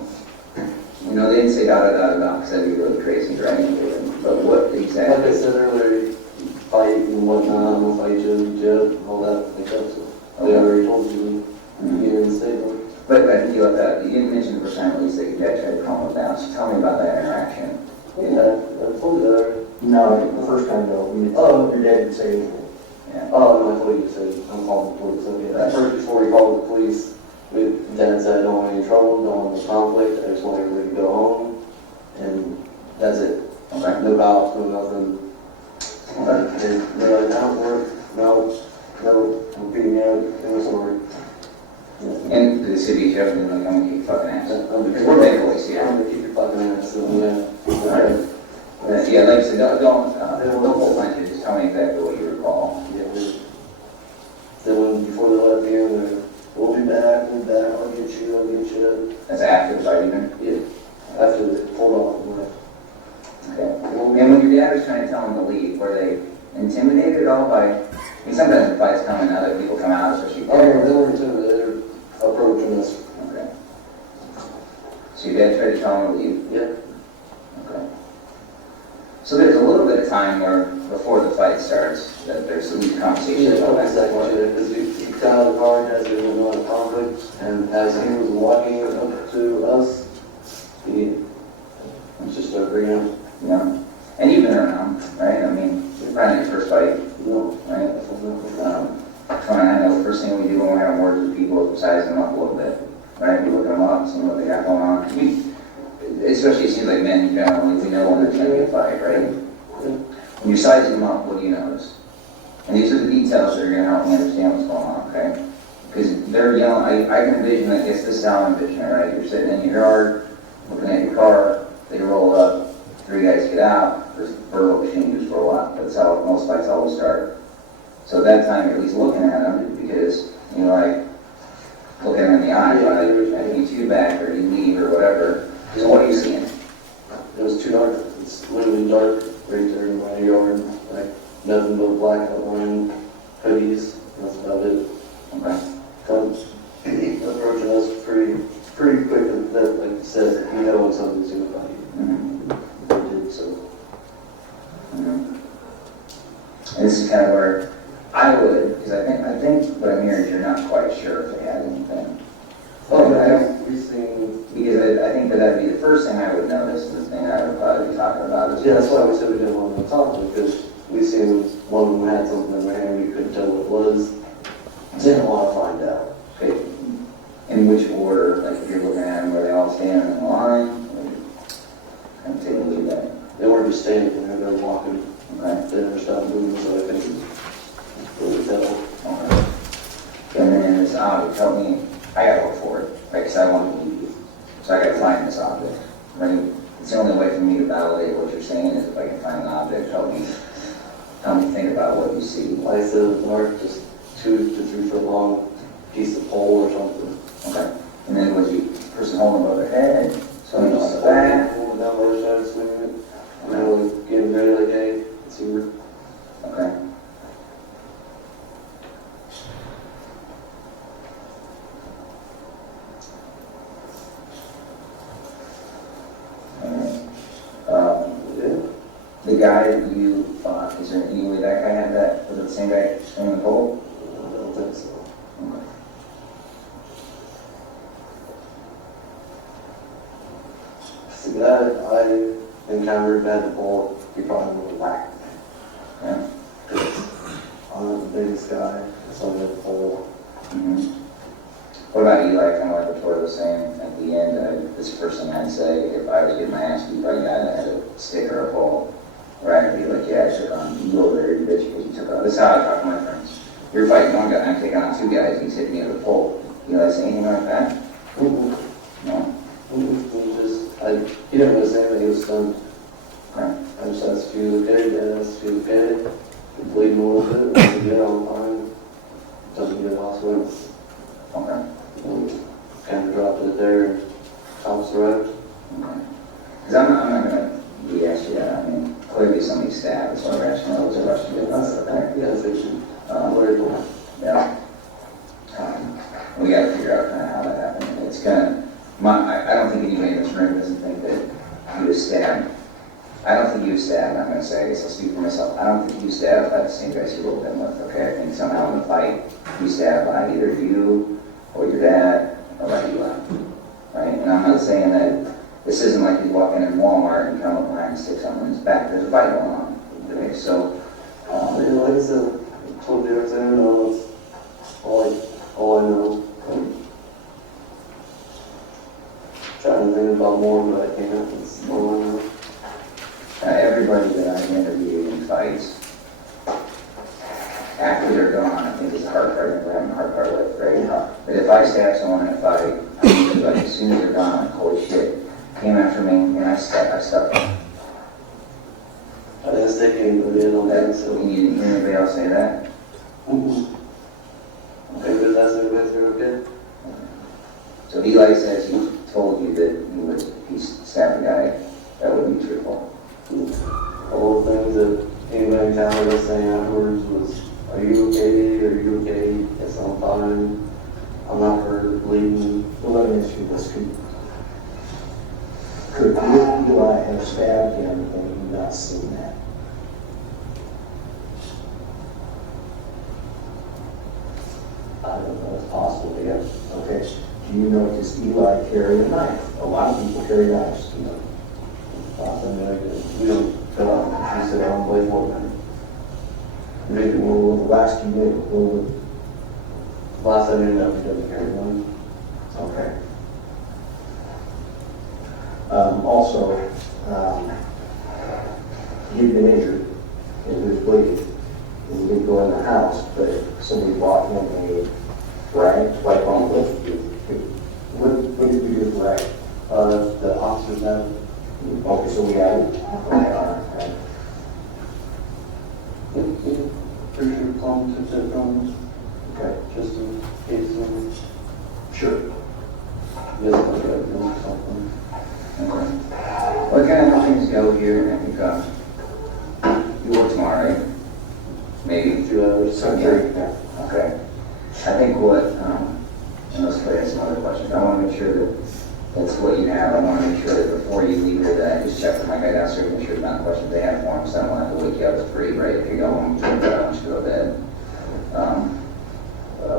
you know, they didn't say da-da-da-da-da because that'd be really crazy, right? But what exactly? Like I said earlier, fight and whatnot, we'll fight you, jail, all that, like that. So they already told you here in the state. But I think you left out, you didn't mention the first time at least that your dad tried to calm him down. So tell me about that interaction. Yeah, I told you that already. No, the first time, no. Your dad didn't say anything. Yeah. Oh, no, I thought you said, I'm calling the police. Okay. At first, before he called the police, Dad said, I don't want any trouble, don't want any conflict, I just want everybody to go home. And that's it. Okay. No cops, no nothing. And they're like, that don't work. No, I'm beating out, no sorry. And the city sheriff was like, I'm gonna kick fucking ass. Because we're big boys here. I'm gonna keep your fucking ass, so yeah. Alright. Yeah, like I said, don't hold my shit, just tell me exactly what you recall. Yeah, then before they left here, they're, we'll be back, I'll get you. That's after the fight even? Yeah, after they pulled off and left. Okay. And when your dad was trying to tell him to leave, were they intimidated at all by, I mean, sometimes the fights come and other people come out, especially Oh, no, they were intimidated, they were approaching us. Okay. So your dad tried to tell him to leave? Yeah. Okay. So there's a little bit of time where, before the fight starts, that there's some conversation Yeah, about a second, because he got out of the car, as there was no conflict, and as he was walking up to us, he just started bringing up. Yeah. And you've been around, right? I mean, you're probably not your first fight, No, right? I know the first thing we do when we're having words with people is size them up a little bit, right? We look them up, see what they got going on. especially it seems like men generally, we know when there's going to be a fight, right? When you're sizing them up, what do you notice? And these are the details that are going to help me understand what's going on, okay? Because they're yelling, I can envision, I guess this sound envision, right? You're sitting in your yard, looking at your car, they roll up, 3 guys get out, there's verbal exchanges for a while. That's how most fights always start. So at that time, you're at least looking at them because, you know, like, look at them in the eye, right? I think you back or you leave or whatever. So what are you seeing? It was too dark. It's literally dark right there in my yard. Like nothing but black outline, hoodies. That's about it. Okay. Comes approaching us pretty quick. That, like you said, you know when something's going to fight you. They did so. And this is kind of where I would, because I think what I'm hearing is you're not quite sure if they had anything. Oh, I don't, we've seen. because I think that'd be the first thing I would notice, and the thing I would probably be talking about is. Yeah, that's why we said we didn't want to talk to them, because we seen one of them had something in their hand, we couldn't tell what it was. Didn't want to find out. Okay. In which order, like if you're looking at them, were they all standing in line? Kind of taking a look at that. They weren't just standing there, they were walking. Okay. They never stopped moving, so I think it's really tell. Okay. And then this object, help me, I gotta look for it, right, because I want to believe you. So I gotta find this object. I mean, it's the only way for me to validate what you're saying is if I can find an object, help me think about what you see. Like I said, mark just 2 to 3 foot long piece of pole or something. Okay. And then was the person holding above their head, so So you just on the back? down the other side, swinging it. And I was getting ready like, hey, let's see where. Okay. Yeah. The guy that you fought, is there any way that guy had that? Was it the same guy swinging the pole? I don't think so. Okay. The guy I encountered had the pole, he probably would have whacked me. Yeah. I'm not the biggest guy, so I had the pole. Mm-hmm. What about Eli? Kind of like what Tori was saying at the end, this person I'd say, if I was getting my ass beat by a guy that had a stick or a pole, where I could be like, yeah, I took on you over there, you bitch, because you took on. This is how I talk to my friends. You're fighting one guy, I'm taking on 2 guys, he's hitting me with a pole. Eli say anything like that? No? He didn't really say anything, he was stunned. Okay. I just asked if he was okay, Dad asked if he was okay. He's bleeding a little bit, I said, yeah, I'm fine. Doesn't get hospital. Okay. Kind of dropped it there and tops arrived. Okay. Because I'm not going to BS you that. I mean, clearly somebody stabbed, so I actually know it was a Russian. Yeah, I think she, Very cool. Yeah. We got to figure out kind of how that happened. It's kind of, I don't think anybody in this room doesn't think that he was stabbed. I don't think he was stabbed, I'm going to say, I guess I'll speak for myself. I don't think he was stabbed by the same guys he rolled in with, okay? I think somehow in the fight, he was stabbed by either you, or your dad, or by Eli, right? And I'm not saying that this isn't like he's walking in Walmart and coming up behind and stick something in his back. There's a fight going on, okay? So, like I said, I told you everything I know, it's all I know. Trying to think about more, but I can't. It's all I know. everybody that I've interviewed in fights, after they're gone, I think it's the hard part, we're having a hard part with, right? But if I stab someone in a fight, I'm usually like, as soon as they're gone, I'm like, holy shit, came after me, and I stuck them. I didn't stick anybody in on that, so. You didn't hear anybody else say that? Okay, but that's everybody through okay? So Eli says he told you that he stabbed a guy. That would be truthful. All the things that anybody in town was saying afterwards was, are you okay? Are you okay? Yes, I'm fine. I'm not hurt, bleeding. Well, let me ask you this, could Eli have stabbed him and you not seen that? I don't know, it's possible, yeah. Okay, do you know, does Eli carry a knife? A lot of people carry knives, you know. Something like that. We don't fill out, we sit down and play for Maybe well, the last you did, well, Last I knew, he doesn't carry one. okay. Also, he'd been injured and he was bleeding. And he didn't go in the house, but somebody brought him a rag, wipe on the lip. What did we do with the rag? The officers have, Okay, so we had it. Okay. pretty sure Plum took that from us, Okay, just in case someone sure. gets like that or something. Okay. What kind of things go here? I think you work tomorrow, right? Maybe 2 hours. Sunday, yeah. Okay. I think what, and let's play some other questions. I want to make sure that that's what you have. I want to make sure that before you leave here that I just check with my guy downstairs, make sure not questions they have for him, so I don't have to wake you up at 3, right? If you go home, I want you to go to bed.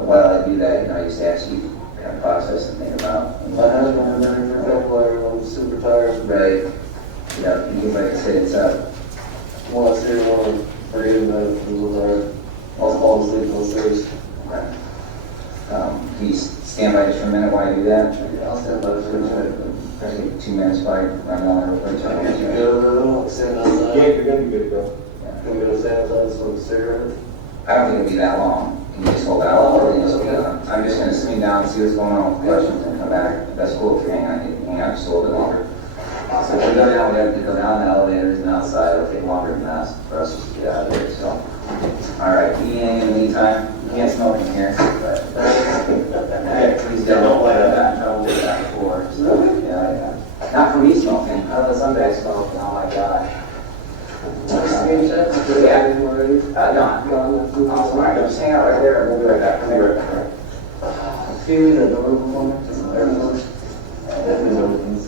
While I do that, I used to ask you to kind of process and think about. My husband has been for a couple hours, I'm super tired. Right. You like I said, it's up. When I say one, forget about it, it was tired. I'll fall asleep on Thursday. Okay. Can you stand by just for a minute while I do that? I'll stand by for a minute. Take 2 minutes while I run down real quick. You go, stand outside. Yeah, you're gonna be good to go. Can we go stand outside, smoke a cigarette? I don't think it'll be that long. Can you just hold out? Or you just hold out? I'm just gonna swing down and see what's going on with questions and come back. If that's cool, if you hang out just a little bit longer. So if we go down, we have to go down the elevators and outside. It'll take longer than that for us to get out of here, so. All right, eating in the meantime. You can't smoke in here, but please don't light that. I will do that before. So, yeah. Not for me smoking. I know some guys smoke. Oh my God. Yeah. No. All right, just hang out right there. We'll be right back. We'll be right back. Feeling the door for me? Definitely opens.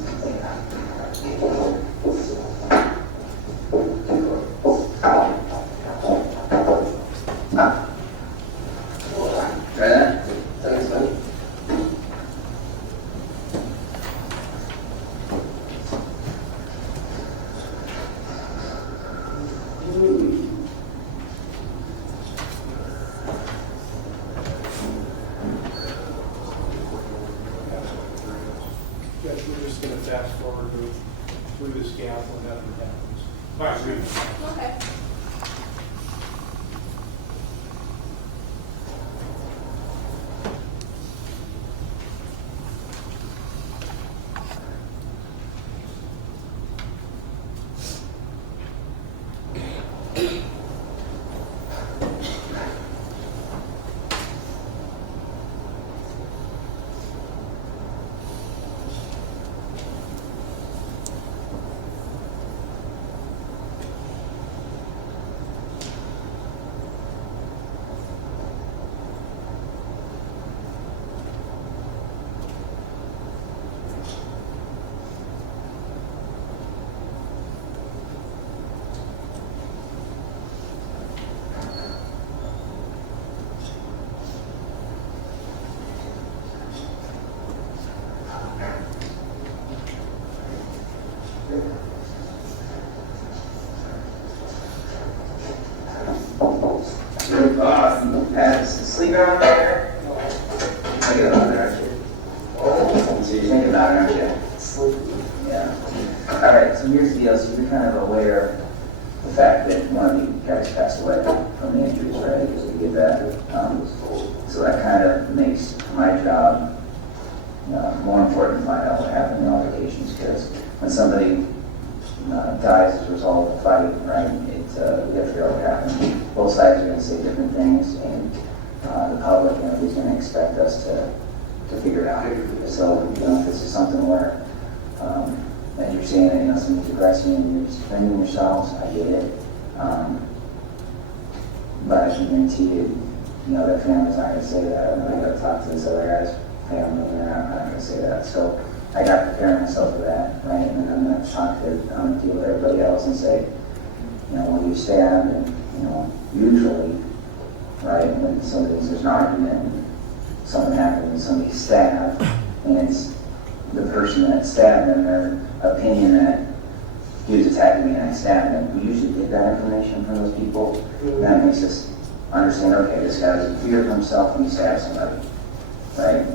Try that? Thanks, man. Yes, we're just gonna fast forward through this gap when nothing happens. All right, good. Okay. Sleep around there? I get on there, actually. Oh, so you're thinking about it, aren't you? Yeah. All right, so here's the deal. So you're kind of aware of the fact that one of you guys passed away from the injuries, right? Because we get that. So that kind of makes my job more important to find out what happened in the altercations, because when somebody dies as a result of a fight, right, we have to figure out what happened. Both sides are going to say different things, and the public is going to expect us to figure it out. So, if this is something where, as you're saying, somebody's aggressing and you're defending yourselves, I get it. But I can guarantee you, that family's not going to say that. I'm going to talk to this other guy's family, and they're not going to say that. So, I got to prepare myself for that, right? And then I'm going to deal with everybody else and say, when you stabbed, and, usually, right, when there's an argument, and something happens, and somebody's stabbed, and it's the person that stabbed them, their opinion that he was attacking me and I stabbed him. We usually get that information from those people. And that makes us understand, okay, this guy's in fear of himself when he stabs somebody, right?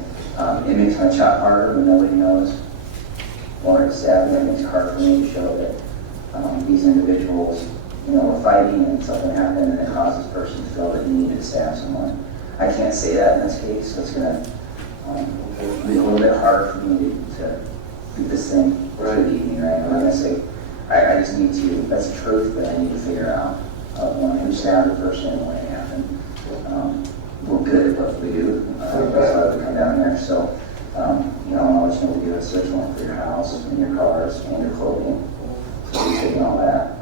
It makes my job harder when nobody knows or stabbing, it makes it hard for me to show that these individuals, were fighting and something happened and it caused this person to feel that he needed to stab someone. I can't say that in this case, so it's going to be a little bit harder for me to do this thing for the evening, right? I'm not going to say, I just need to, that's the truth, but I need to figure out who stabbed the person and when it happened. We're good at what we do, that's why we come down there. So, I'll let you know we do a search warrant for your house and your cars and your clothing. So we're taking all that.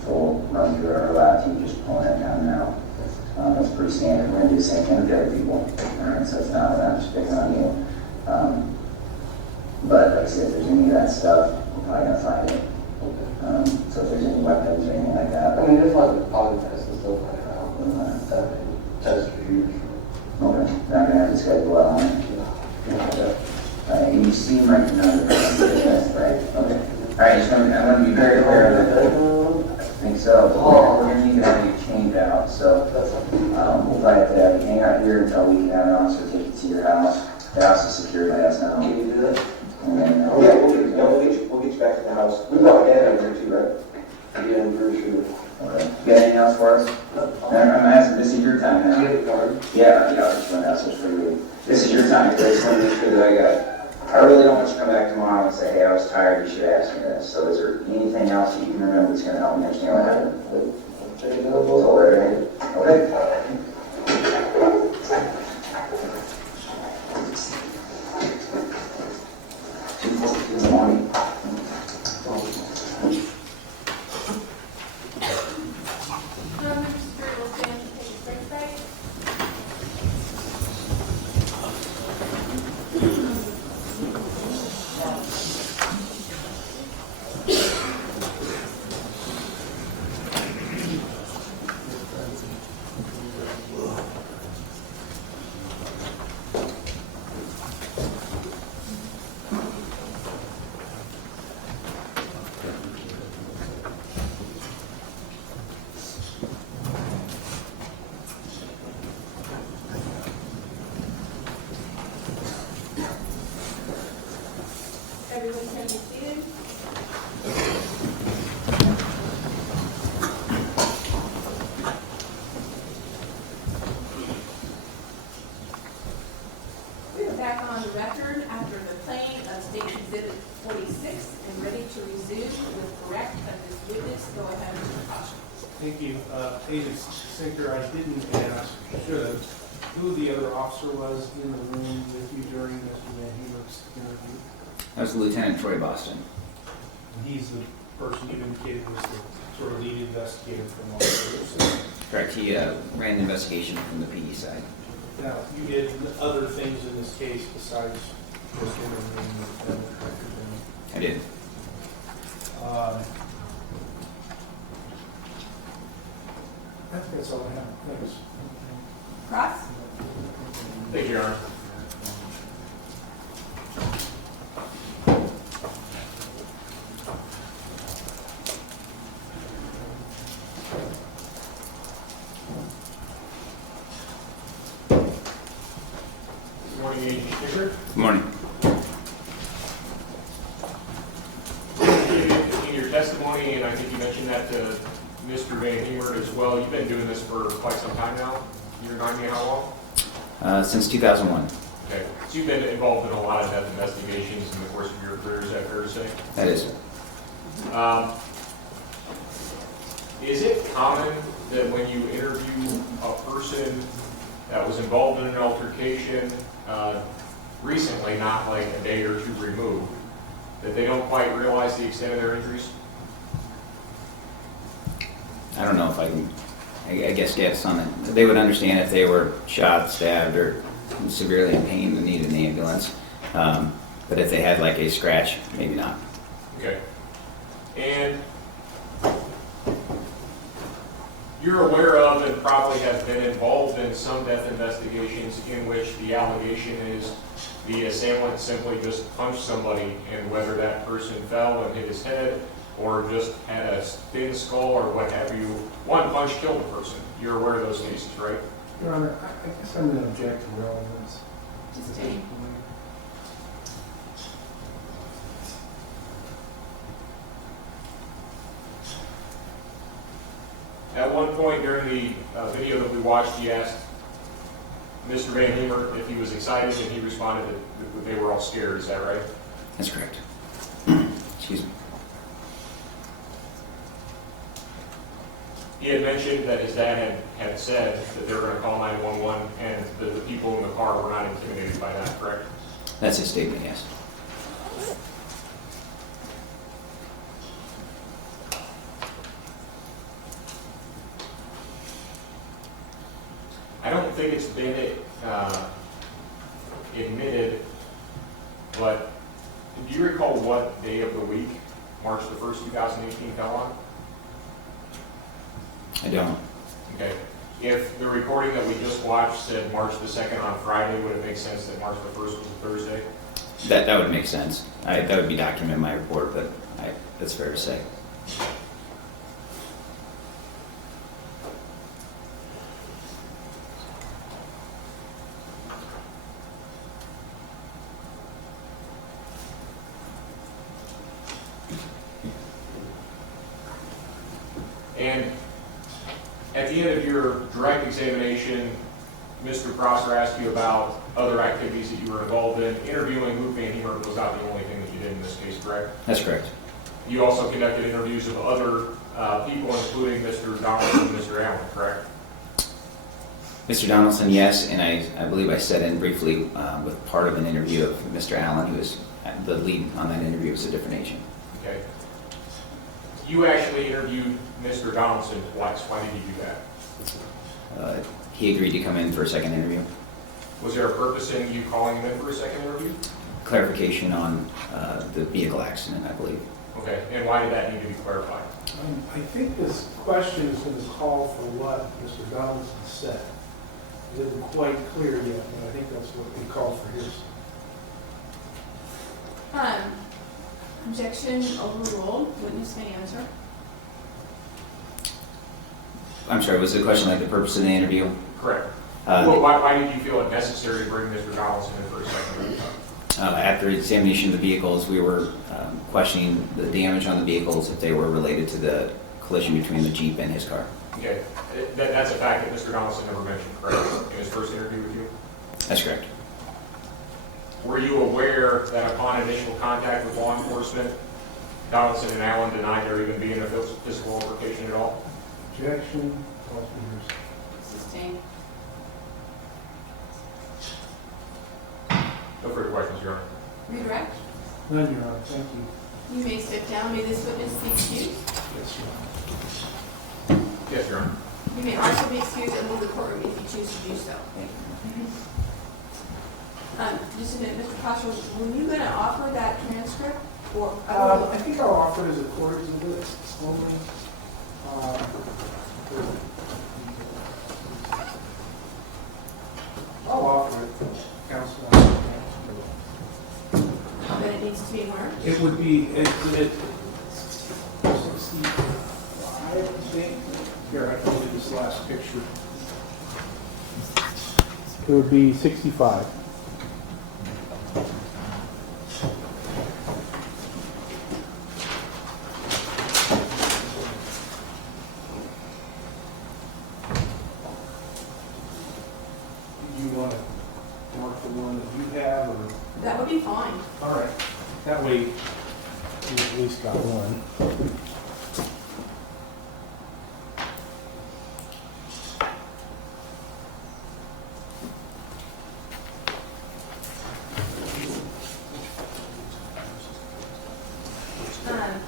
Full run through our lab team, just pulling it down now. That's pretty standard. We're going to do the same thing with the other people. All right, so it's not that I'm just picking on you. But like I said, if there's any of that stuff, we're probably going to find it. So if there's any weapons or anything like that. I mean, there's like a pollen test and stuff like that. Test for years. Okay, not going to have to schedule that on it. And you seem like you know the person, right? Okay. All right, I want to be very clear of it. I think so. But we're going to need to have you changed out. So we'll probably have to have you hang out here until we can have an officer take you to your house. The house is secured by us now. Can you do that? And then, Yeah, we'll get you back to the house. We brought Dad over here too, right? Yeah, I'm pretty sure. okay. You got anything else for us? I'm asking, this is your time now. Get a card. Yeah, I'll just run out for you. This is your time, I just want to make sure that I really don't want you to come back tomorrow and say, hey, I was tired, you should ask me this. So is there anything else that you can remember that's going to help me understand what happened? Okay. In the morning. Everyone can be seated. We are back on the record after the playing of State Exhibit 46 and ready to resume with correct of this witness. Go ahead, Mr. Caution. Thank you. Agent Sinker, I didn't ask, should have, who the other officer was in the room with you during Mr. VanHemert's interview. That was Lieutenant Troy Boston. He's the person you indicated was the sort of lead investigator from Oskaloosa. Correct. He ran the investigation from the PD side. Now, you did other things in this case besides just interviewing the defendant. I did. I think that's all I have. Thanks. Cross? Thank you, Your Honor. Good morning, Agent Fisher. Good morning. In your testimony, and I think you mentioned that to Mr. VanHemert as well, you've been doing this for quite some time now. You remind me how long? Since 2001. Okay, so you've been involved in a lot of death investigations in the course of your career, is that fair to say? That is. Is it common that when you interview a person that was involved in an altercation recently, not like a day or two removed, that they don't quite realize the extent of their injuries? I don't know if I can, I guess, get some. They would understand if they were shot, stabbed, or severely in pain and needed an ambulance. But if they had like a scratch, maybe not. Okay. And you're aware of and probably have been involved in some death investigations in which the allegation is the assailant simply just punched somebody, and whether that person fell and hit his head or just had a thin skull or what have you, one punch killed the person. You're aware of those cases, right? Your Honor, I guess I'm going to object to relevance. Just take. at one point during the video that we watched, he asked Mr. VanHemert if he was excited, and he responded that they were all scared. Is that right? That's correct. Excuse me. He had mentioned that his dad had said that they were going to call 911, and that the people in the car were not intimidated by that, correct? That's his statement, yes. I don't think it's been admitted, but do you recall what day of the week March the 1st, 2018 fell on? I don't. Okay. If the recording that we just watched said March the 2nd on Friday, would it make sense that March the 1st was a Thursday? That would make sense. That would be documented in my report, but that's fair to say. And at the end of your direct examination, Mr. Prosser asked you about other activities that you were involved in. Interviewing Luke VanHemert was not the only thing that you did in this case, correct? That's correct. You also conducted interviews of other people, including Mr. Donaldson and Mr. Allen, correct? Mr. Donaldson, yes, and I believe I set in briefly with part of an interview of Mr. Allen, who was the lead on that interview, was a different agent. Okay. You actually interviewed Mr. Donaldson twice. Why did you do that? He agreed to come in for a second interview. Was there a purpose in you calling him in for a second interview? Clarification on the vehicle accident, I believe. Okay, and why did that need to be clarified? I think this question is going to call for what Mr. Donaldson said. It isn't quite clear yet, but I think that's what we call for his. Objection overruled. Witness may answer. I'm sorry, was the question like the purpose of the interview? Correct. Well, why did you feel it necessary to bring Mr. Donaldson in for a second interview? After examination of the vehicles, we were questioning the damage on the vehicles, if they were related to the collision between the Jeep and his car. Okay, that's a fact that Mr. Donaldson never mentioned, correct, in his first interview with you? That's correct. Were you aware that upon initial contact with law enforcement, Donaldson and Allen denied there even being a physical altercation at all? Objection. Call for his. Sustained. No further questions, Your Honor. Redirect. None, Your Honor. Thank you. You may step down. May this witness be excused? Yes, Your Honor. Yes, Your Honor. You may also be excused and leave the courtroom if you choose to do so. Just a minute, Mr. Prosser, were you going to offer that transcript? Or I think I'll offer it as a court exhibit only. I'll offer it, counsel. that it needs to be marked? It would be exhibit 65, I think. Here, I can do this last picture. It would be 65. You want to mark the one that you have, or? That would be fine. All right. That way, you at least got one.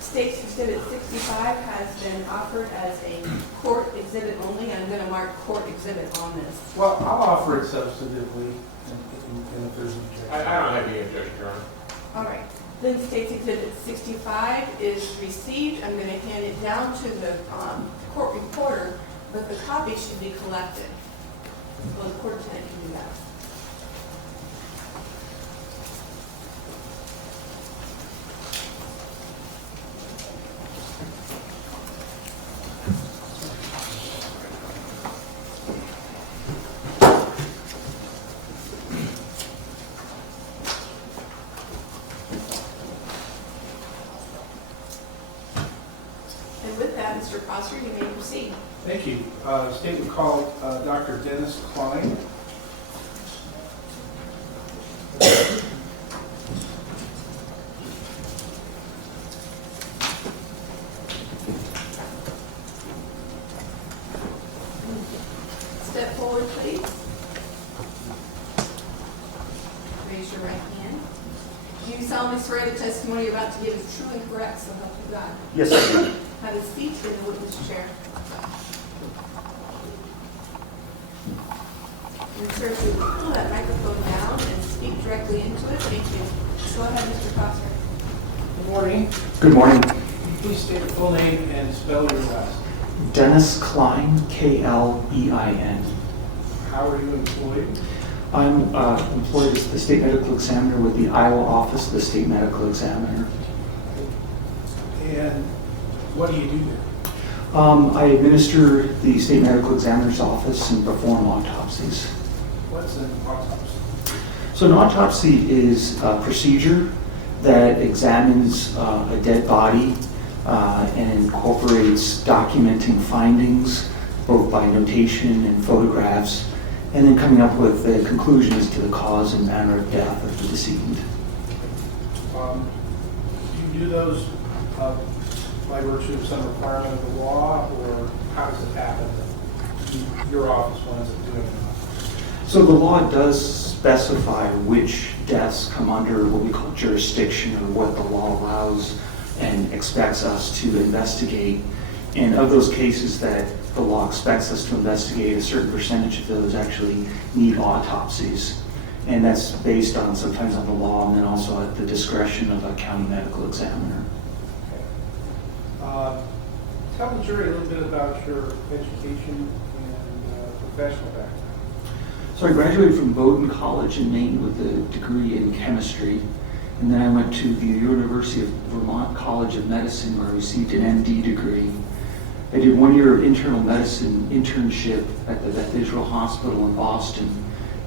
State's Exhibit 65 has been offered as a court exhibit only. I'm going to mark court exhibit on this. Well, I'll offer it substantively, and if there's an objection. I don't have any objection, Your Honor. All right. Then State's Exhibit 65 is received. I'm going to hand it down to the court reporter, but the copy should be collected. Well, the court attendant can do that. And with that, Mr. Foster, you may proceed. Thank you. State would call Dr. Dennis Klein. Step forward, please. Raise your right hand. Do you solemnly swear the testimony you're about to give is true and correct, so help you God? Yes, I do. Have a seat in the witness chair. And sir, if you pull that microphone down and speak directly into it, thank you. Go ahead, Mr. Foster. Good morning. Good morning. Please state your full name and spell your last. Dennis Klein, K-L-E-I-N. How are you employed? I'm employed as the state medical examiner with the Iowa office of the state medical examiner. And what do you do there? I administer the state medical examiner's office and perform autopsies. What's an autopsy? So an autopsy is a procedure that examines a dead body and incorporates documenting findings, both by notation and photographs, and then coming up with a conclusion as to the cause and manner of death of the decedent. Do you do those by virtue of some requirement of the law, or how does it happen that your office winds up doing it? So the law does specify which deaths come under what we call jurisdiction, or what the law allows and expects us to investigate. And of those cases that the law expects us to investigate, a certain percentage of those actually need autopsies. And that's based on sometimes on the law and then also at the discretion of a county medical examiner. Tell the jury a little bit about your education and professional background. So I graduated from Bowdoin College in Maine with a degree in chemistry. And then I went to the University of Vermont College of Medicine, where I received an MD degree. I did 1 year of internal medicine internship at the Beth Israel Hospital in Boston,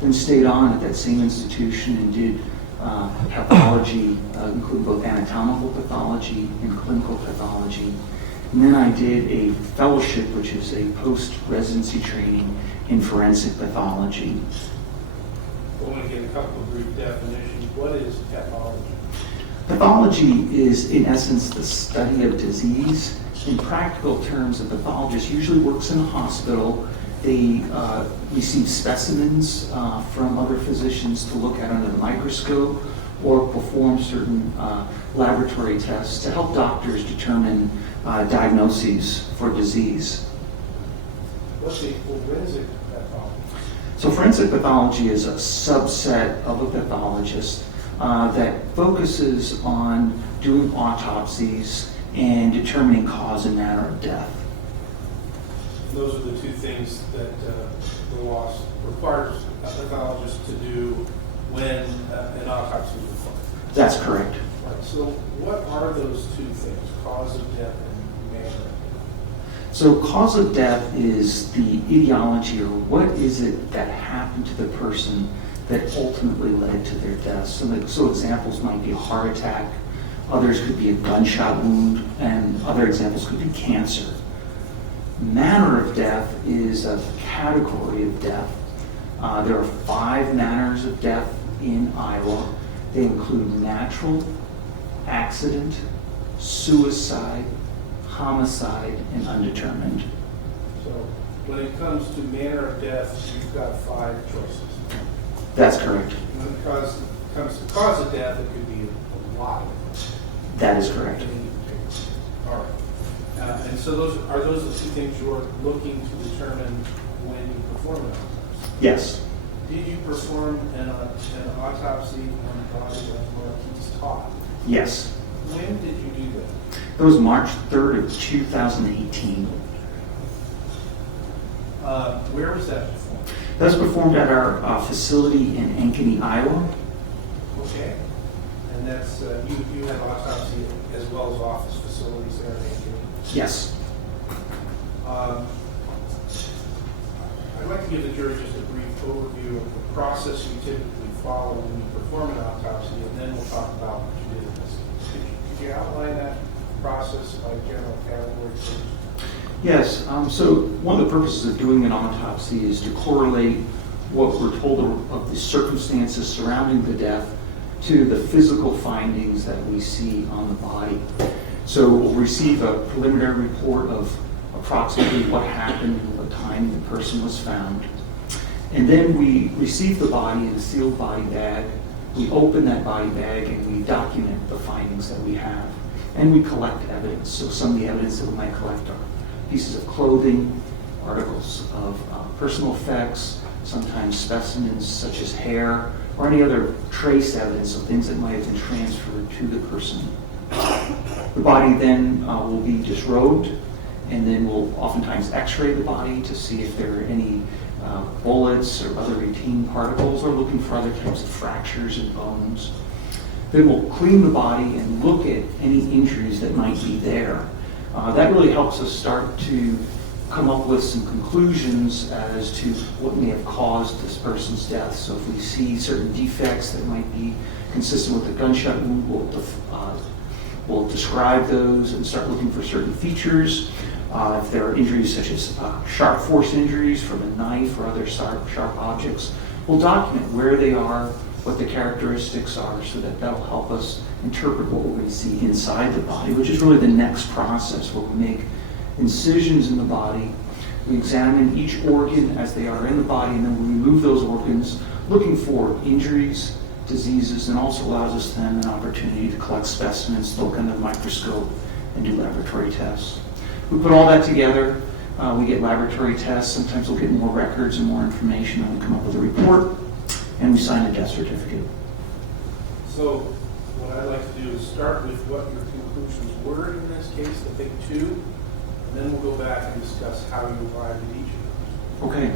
then stayed on at that same institution and did pathology, including both anatomical pathology and clinical pathology. And then I did a fellowship, which is a post-residency training in forensic pathology. I want to get a couple of brief definitions. What is pathology? Pathology is, in essence, the study of disease. In practical terms, a pathologist usually works in a hospital. They receive specimens from other physicians to look at under the microscope, or perform certain laboratory tests to help doctors determine diagnoses for disease. What's a forensic pathologist? So forensic pathology is a subset of a pathologist that focuses on doing autopsies and determining cause and manner of death. Those are the two things that the law requires a pathologist to do when an autopsy is performed. That's correct. Right. So what are those two things, cause of death and manner of death? So cause of death is the etiology, or what is it that happened to the person that ultimately led to their death. So examples might be a heart attack, others could be a gunshot wound, and other examples could be cancer. Manner of death is a category of death. There are 5 manners of death in Iowa. They include natural, accident, suicide, homicide, and undetermined. So when it comes to manner of death, you've got 5 choices. That's correct. When it comes to cause of death, it could be a lot of things. That is correct. All right. And so those are the two things you're looking to determine when you perform an autopsy? Yes. Did you perform an autopsy on the body of Marquis Todd? Yes. When did you do that? It was March 3rd of 2018. Where was that performed? That was performed at our facility in Ankeny, Iowa. Okay. And that's, you have autopsy as well as office facilities there in Ankeny? Yes. I'd like to give the jury just a brief overview of the process you typically follow when you perform an autopsy, and then we'll talk about what you did in this case. Could you outline that process by general category first? Yes, so one of the purposes of doing an autopsy is to correlate what we're told of the circumstances surrounding the death to the physical findings that we see on the body. So we'll receive a preliminary report of approximately what happened and what time the person was found. And then we receive the body in a sealed body bag. We open that body bag and we document the findings that we have. And we collect evidence. So some of the evidence that we might collect are pieces of clothing, articles of personal effects, sometimes specimens such as hair, or any other trace evidence of things that might have been transferred to the person. The body then will be disrobed, and then we'll oftentimes x-ray the body to see if there are any bullets or other routine particles, or looking for other types of fractures and bones. Then we'll clean the body and look at any injuries that might be there. That really helps us start to come up with some conclusions as to what may have caused this person's death. So if we see certain defects that might be consistent with a gunshot wound, we'll describe those and start looking for certain features. If there are injuries such as sharp force injuries from a knife or other sharp objects, we'll document where they are, what the characteristics are, so that that'll help us interpret what we're going to see inside the body, which is really the next process, where we make incisions in the body. We examine each organ as they are in the body, and then we remove those organs, looking for injuries, diseases, and also allows us then an opportunity to collect specimens, look under the microscope, and do laboratory tests. We put all that together. We get laboratory tests. Sometimes we'll get more records and more information, and we come up with a report, and we sign a death certificate. So what I'd like to do is start with what your conclusions were in this case, the big two, and then we'll go back and discuss how you arrived at each of them. Okay.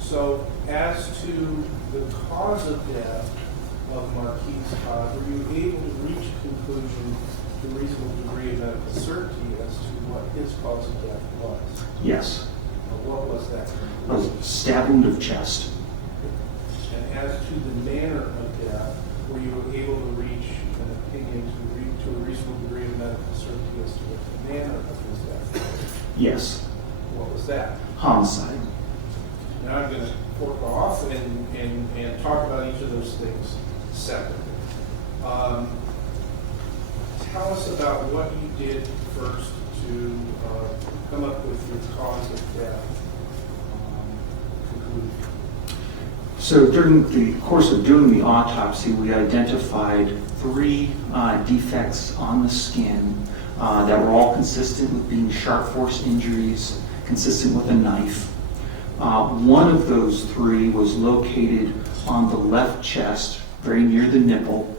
So as to the cause of death of Marquis Todd, were you able to reach a conclusion to a reasonable degree of medical certainty as to what his cause of death was? Yes. What was that? It was a stab wound of chest. And as to the manner of death, were you able to reach an opinion to a reasonable degree of medical certainty as to what the manner of his death was? Yes. What was that? Homicide. Now I'm going to fork off and talk about each of those things separately. Tell us about what you did first to come up with your cause of death conclusion. So during the course of doing the autopsy, we identified 3 defects on the skin that were all consistent with being sharp force injuries, consistent with a knife. One of those 3 was located on the left chest, very near the nipple,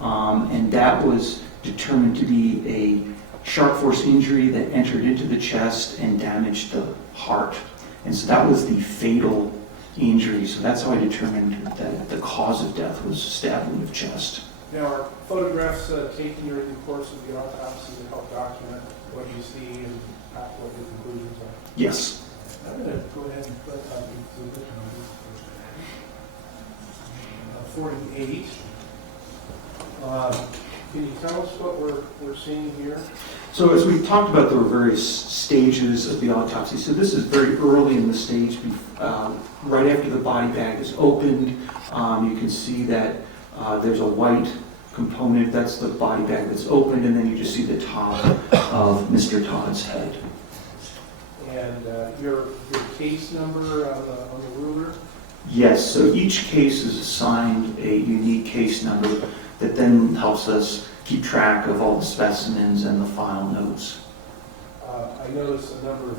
and that was determined to be a sharp force injury that entered into the chest and damaged the heart. And so that was the fatal injury. So that's how I determined that the cause of death was stab wound of chest. Now, are photographs taken during the course of the autopsy to help document what you see and what your conclusions are? Yes. I'm going to go ahead and put up exhibit number 48. Can you tell us what we're seeing here? So as we talked about, there were various stages of the autopsy. So this is very early in the stage, right after the body bag is opened. You can see that there's a white component, that's the body bag that's opened, and then you just see the top of Mr. Todd's head. And your case number on the ruler? Yes, so each case is assigned a unique case number that then helps us keep track of all the specimens and the file notes. I noticed a number of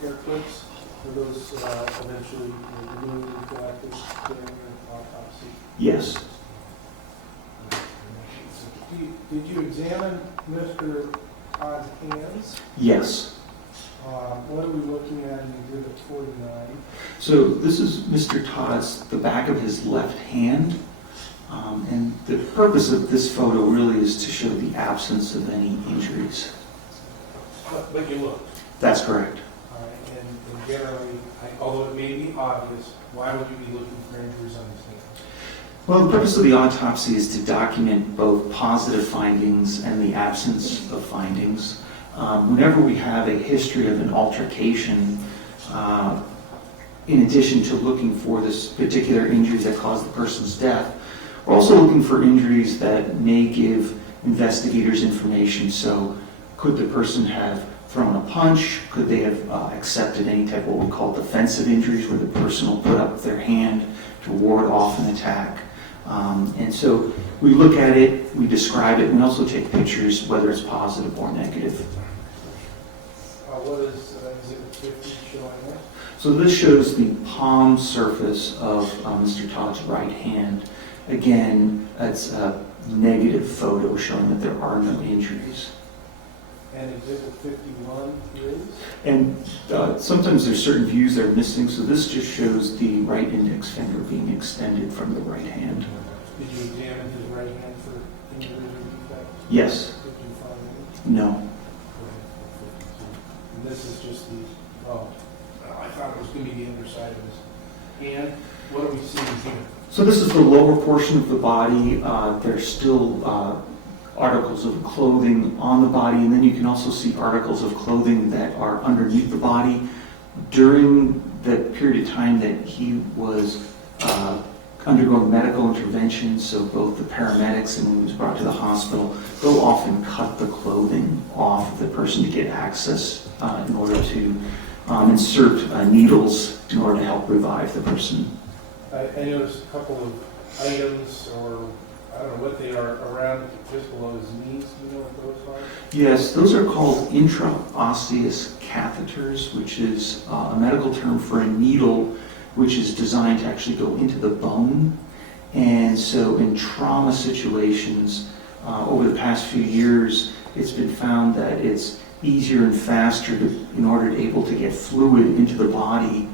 hair clips. Were those eventually removed and collected during your autopsy? Yes. Did you examine Mr. Todd's hands? Yes. What are we looking at in exhibit 49? So this is Mr. Todd's, the back of his left hand. And the purpose of this photo really is to show the absence of any injuries. But you looked. That's correct. And generally, although it may be obvious, why would you be looking for injuries on his hands? Well, the purpose of the autopsy is to document both positive findings and the absence of findings. Whenever we have a history of an altercation, in addition to looking for this particular injuries that caused the person's death, we're also looking for injuries that may give investigators information. So could the person have thrown a punch? Could they have accepted any type of what we call defensive injuries, where the person will put up their hand to ward off an attack? And so we look at it, we describe it, and we also take pictures, whether it's positive or negative. What is Exhibit 50 showing there? So this shows the palm surface of Mr. Todd's right hand. Again, that's a negative photo showing that there are no injuries. And Exhibit 51 is? And sometimes there's certain views that are missing, so this just shows the right index finger being extended from the right hand. Did you examine his right hand for injuries or defects? Yes. Did you find any? No. And this is just the, I thought it was going to be the underside of his hand. What are we seeing here? So this is the lower portion of the body. There's still articles of clothing on the body, and then you can also see articles of clothing that are underneath the body. During the period of time that he was undergoing medical intervention, so both the paramedics and when he was brought to the hospital, they'll often cut the clothing off of the person to get access in order to insert needles in order to help revive the person. I noticed a couple of items, or I don't know what they are, around just below his knees. Do you know what those are? Yes, those are called intraosseous catheters, which is a medical term for a needle which is designed to actually go into the bone. And so in trauma situations, over the past few years, it's been found that it's easier and faster in order to able to get fluid into the body.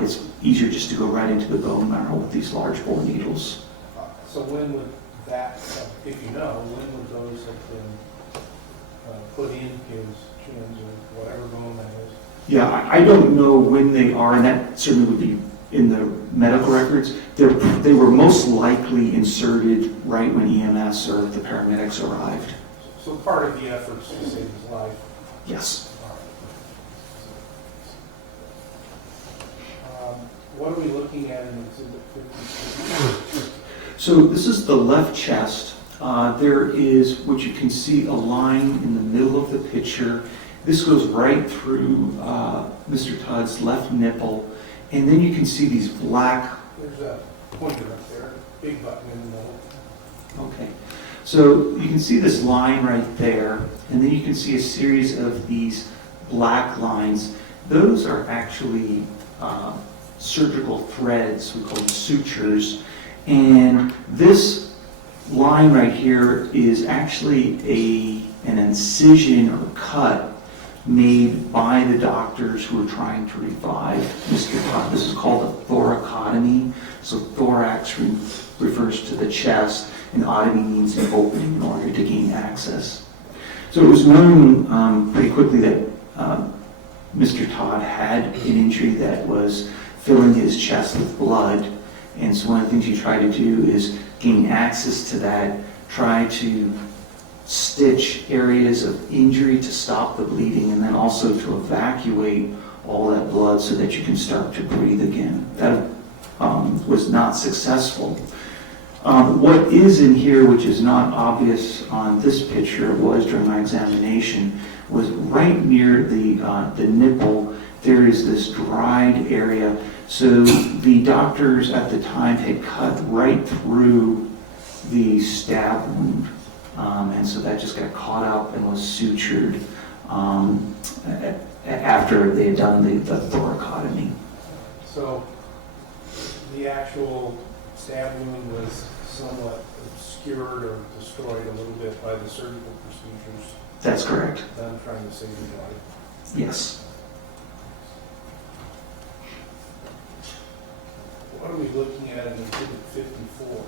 It's easier just to go right into the bone marrow with these large bore needles. So when would that, if you know, when would those have been put in his shins or whatever bone that is? Yeah, I don't know when they are, and that certainly would be in the medical records. They were most likely inserted right when EMS or the paramedics arrived. So part of the efforts to save his life. Yes. What are we looking at in Exhibit 50? So this is the left chest. There is what you can see a line in the middle of the picture. This goes right through Mr. Todd's left nipple, and then you can see these black. There's a pointer up there, big button in the middle. Okay. So you can see this line right there, and then you can see a series of these black lines. Those are actually surgical threads, we call them sutures, and this line right here is actually an incision or cut made by the doctors who are trying to revive Mr. Todd. This is called a thoracotomy. So thorax refers to the chest, and otomy means an opening in order to gain access. So it was known pretty quickly that Mr. Todd had an injury that was filling his chest with blood, and so one of the things you try to do is gain access to that, try to stitch areas of injury to stop the bleeding, and then also to evacuate all that blood so that you can start to breathe again. That was not successful. What is in here, which is not obvious on this picture, was during my examination, was right near the nipple. There is this dried area. So the doctors at the time had cut right through the stab wound. And so that just got caught up and was sutured after they had done the thoracotomy. So the actual stab wound was somewhat obscured or destroyed a little bit by the surgical procedures. That's correct. Done trying to save his life. Yes. What are we looking at in Exhibit 54?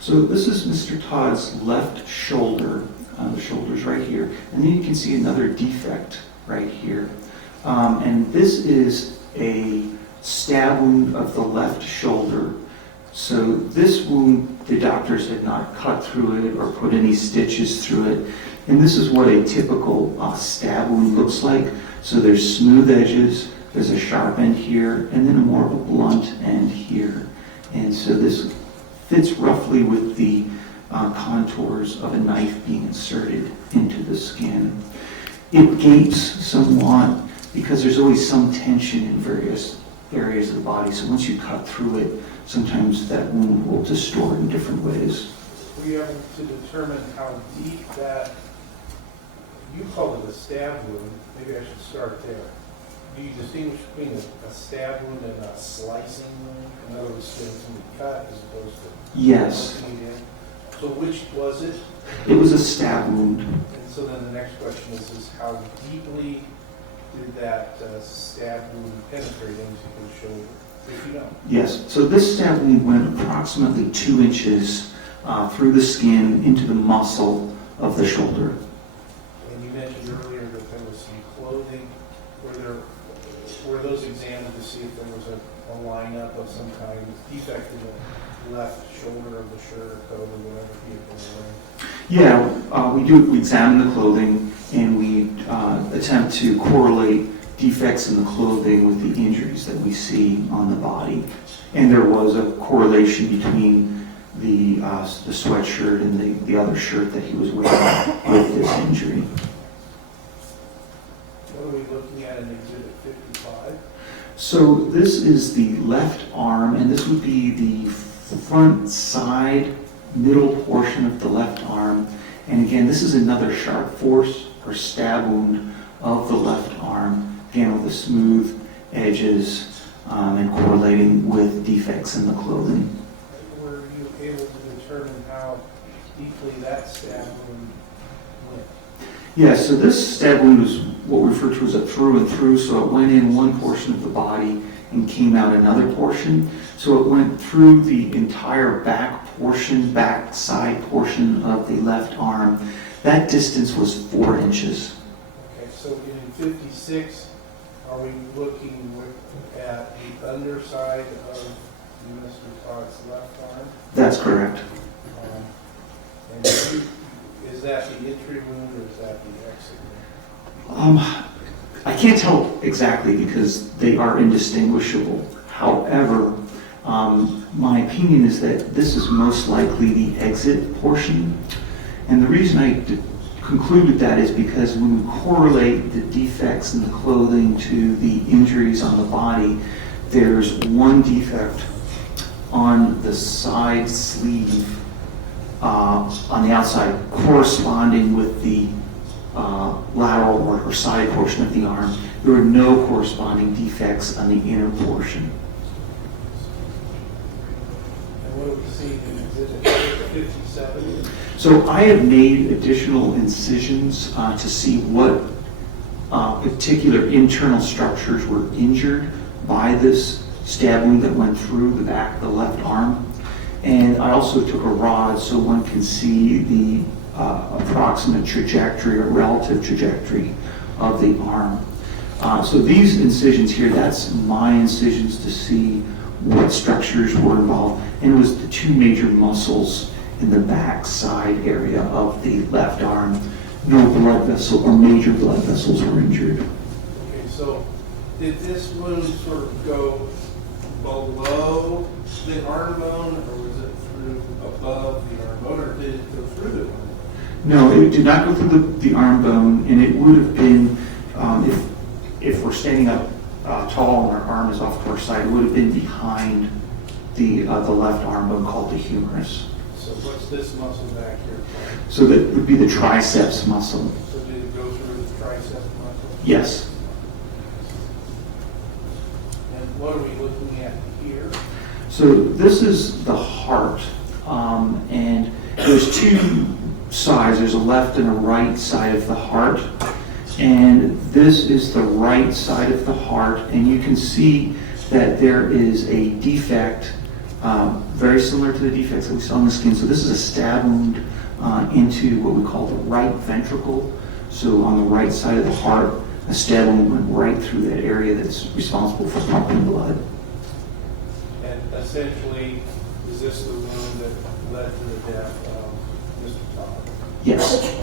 So this is Mr. Todd's left shoulder. The shoulder's right here. And then you can see another defect right here. And this is a stab wound of the left shoulder. So this wound, the doctors had not cut through it or put any stitches through it. And this is what a typical stab wound looks like. So there's smooth edges, there's a sharp end here, and then a more of a blunt end here. And so this fits roughly with the contours of a knife being inserted into the skin. It gapes somewhat because there's always some tension in various areas of the body. So once you cut through it, sometimes that wound will distort in different ways. Were you able to determine how deep that, you call it a stab wound, maybe I should start there. Do you distinguish between a stab wound and a slicing wound? In other words, getting something cut as opposed to... Yes. So which was it? It was a stab wound. And so then the next question is how deeply did that stab wound penetrate into the shoulder, if you know? Yes, so this stab wound went approximately 2 inches through the skin into the muscle of the shoulder. And you mentioned earlier that there was some clothing. Were those examined to see if there was a lineup of some kind of defect in the left shoulder of the shirt or coat or whatever vehicle were wearing? Yeah, we examine the clothing and we attempt to correlate defects in the clothing with the injuries that we see on the body. And there was a correlation between the sweatshirt and the other shirt that he was wearing with this injury. What are we looking at in Exhibit 55? So this is the left arm, and this would be the front side, middle portion of the left arm. And again, this is another sharp force or stab wound of the left arm, again with the smooth edges and correlating with defects in the clothing. Were you able to determine how deeply that stab wound went? Yes, so this stab wound was what we refer to as a through and through, so it went in one portion of the body and came out another portion. So it went through the entire back side portion of the left arm. That distance was 4 inches. Okay, so in 56, are we looking at the underside of Mr. Todd's left arm? That's correct. And is that the entry wound or is that the exit wound? I can't tell exactly because they are indistinguishable. However, my opinion is that this is most likely the exit portion. And the reason I concluded that is because when we correlate the defects in the clothing to the injuries on the body, there's one defect on the side sleeve on the outside corresponding with the lateral or side portion of the arm. There are no corresponding defects on the inner portion. And what do we see in Exhibit 57? So I have made additional incisions to see what particular internal structures were injured by this stab wound that went through the back of the left arm. And I also took a rod so one can see the approximate trajectory or relative trajectory of the arm. So these incisions here, that's my incisions to see what structures were involved. And it was the 2 major muscles in the back side area of the left arm. No blood vessel or major blood vessels were injured. Okay, so did this wound sort of go below the arm bone or was it through above the arm bone or did it go through the arm bone? No, it did not go through the arm bone, and it would have been, if we're standing up tall and our arm is off to our side, it would have been behind the left arm bone called the humerus. So what's this muscle back here? So that would be the triceps muscle. So did it go through the triceps muscle? Yes. And what are we looking at here? So this is the heart, and there's 2 sides. There's a left and a right side of the heart, and this is the right side of the heart, and you can see that there is a defect very similar to the defects that we saw on the skin. So this is a stab wound into what we call the right ventricle. So on the right side of the heart, a stab wound went right through that area that's responsible for pumping blood. And essentially, is this the wound that led to the death of Mr. Todd? Yes.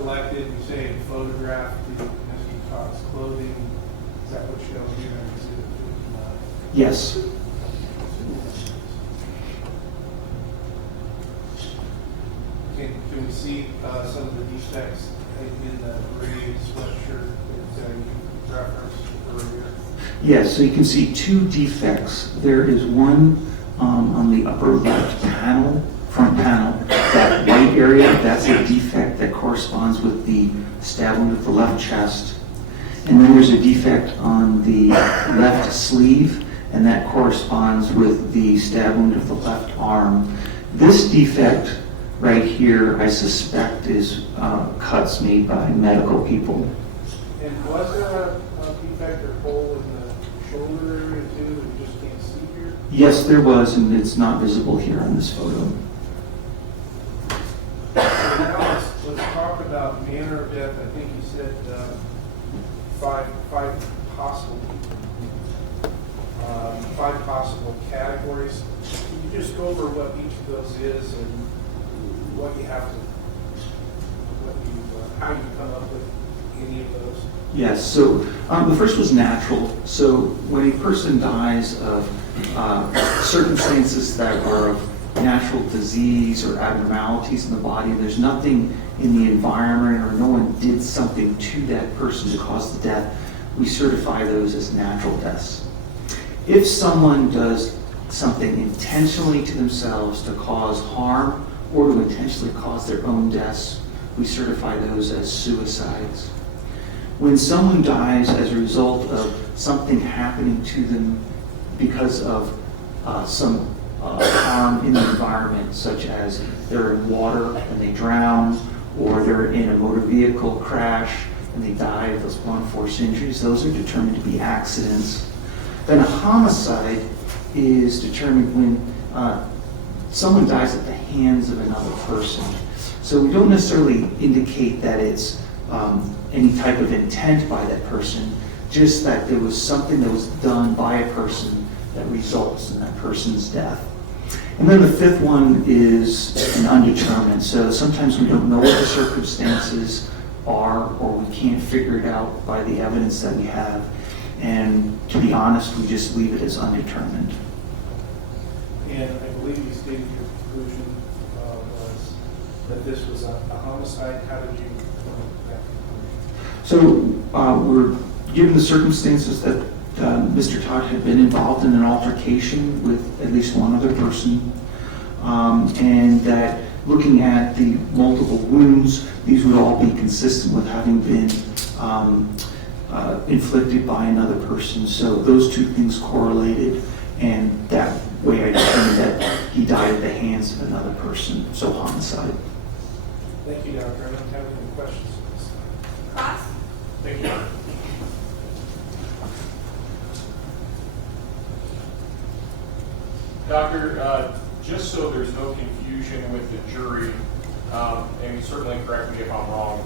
collected, you say, and photographed the Mr. Todd's clothing. Is that what shows you? Yes. Can we see some of the defects in the gray sweatshirt that you referenced earlier? Yes, so you can see two defects. There is one on the upper left panel, front panel. That white area, that's a defect that corresponds with the stab wound of the left chest. And then there's a defect on the left sleeve, and that corresponds with the stab wound of the left arm. This defect right here, I suspect, is cuts made by medical people. And was there a defect or hole in the shoulder area too that you just can't see here? Yes, there was, and it's not visible here on this photo. So now let's talk about manner of death. I think you said five possible categories. Can you just go over what each of those is and what you have to, how you come up with any of those? Yes, so the first was natural. So when a person dies of circumstances that are of natural disease or abnormalities in the body, and there's nothing in the environment or no one did something to that person to cause the death, we certify those as natural deaths. If someone does something intentionally to themselves to cause harm or to intentionally cause their own deaths, we certify those as suicides. When someone dies as a result of something happening to them because of some harm in the environment, such as they're in water and they drown, or they're in a motor vehicle crash and they die of those blunt force injuries, those are determined to be accidents. Then a homicide is determined when someone dies at the hands of another person. So we don't necessarily indicate that it's any type of intent by that person, just that there was something that was done by a person that results in that person's death. And then the fifth one is an undetermined. So sometimes we don't know what the circumstances are, or we can't figure it out by the evidence that we have. And to be honest, we just leave it as undetermined. And I believe you stated your conclusion was that this was a homicide. How did you come up with that conclusion? So we're given the circumstances that Mr. Todd had been involved in an altercation with at least one other person, and that looking at the multiple wounds, these would all be consistent with having been inflicted by another person. So those two things correlated, and that way I determined that he died at the hands of another person, so homicide. Thank you, Doctor. I don't have any questions. Cross? Thank you, Doctor. Doctor, just so there's no confusion with the jury, and certainly correct me if I'm wrong,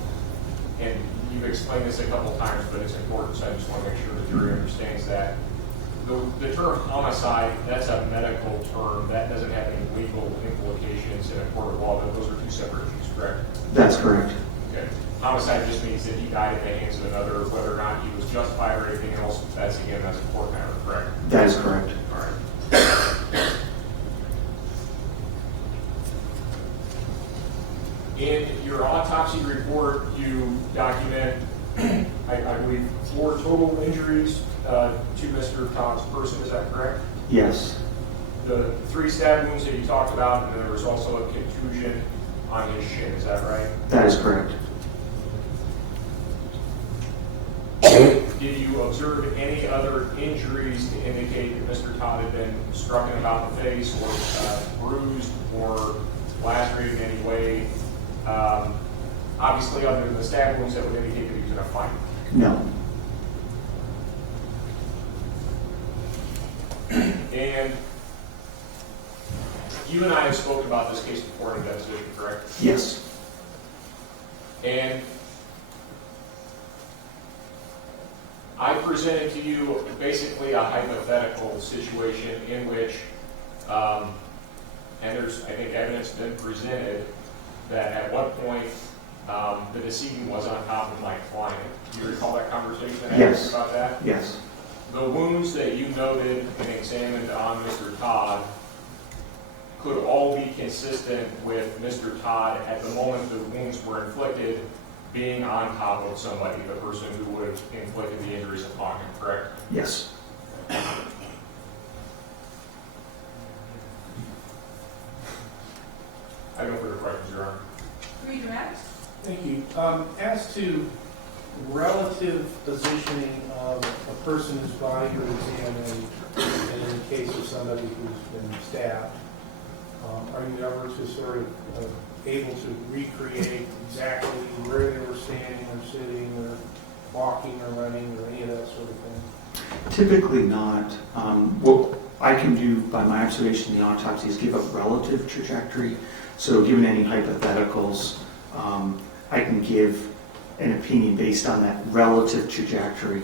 and you've explained this a couple times, but it's important, so I just want to make sure the jury understands that. The term homicide, that's a medical term. That doesn't have any legal implications in a court of law, but those are two separate issues, correct? That's correct. Okay. Homicide just means that he died at the hands of another, whether or not he was justified or anything else. That's a court matter, correct? That is correct. All right. In your autopsy report, you document, I believe, 4 total injuries to Mr. Todd's person. Is that correct? Yes. The 3 stab wounds that you talked about, and there was also a contusion on his shin. Is that right? That is correct. Did you observe any other injuries to indicate that Mr. Todd had been struck in about the face or bruised or lacerated in any way? Obviously, other than the stab wounds that would indicate that he was in a fight. No. And you and I have spoken about this case before in a deposition, correct? Yes. And I presented to you basically a hypothetical situation in which, and there's, I think, evidence been presented that at what point the decedent was on top of my client. Do you recall that conversation I Yes. had about that? Yes. The wounds that you noted and examined on Mr. Todd could all be consistent with Mr. Todd at the moment the wounds were inflicted being on top of somebody, the person who would have inflicted the injuries upon him, correct? Yes. I have no further questions, Your Honor. Redirect. Thank you. As to relative positioning of a person whose body was examined, and in the case of somebody who's been stabbed, are you ever to sort of able to recreate exactly where they were standing or sitting or walking or running or any of that sort of thing? Typically not. What I can do by my observation in the autopsy is give a relative trajectory. So given any hypotheticals, I can give an opinion based on that relative trajectory,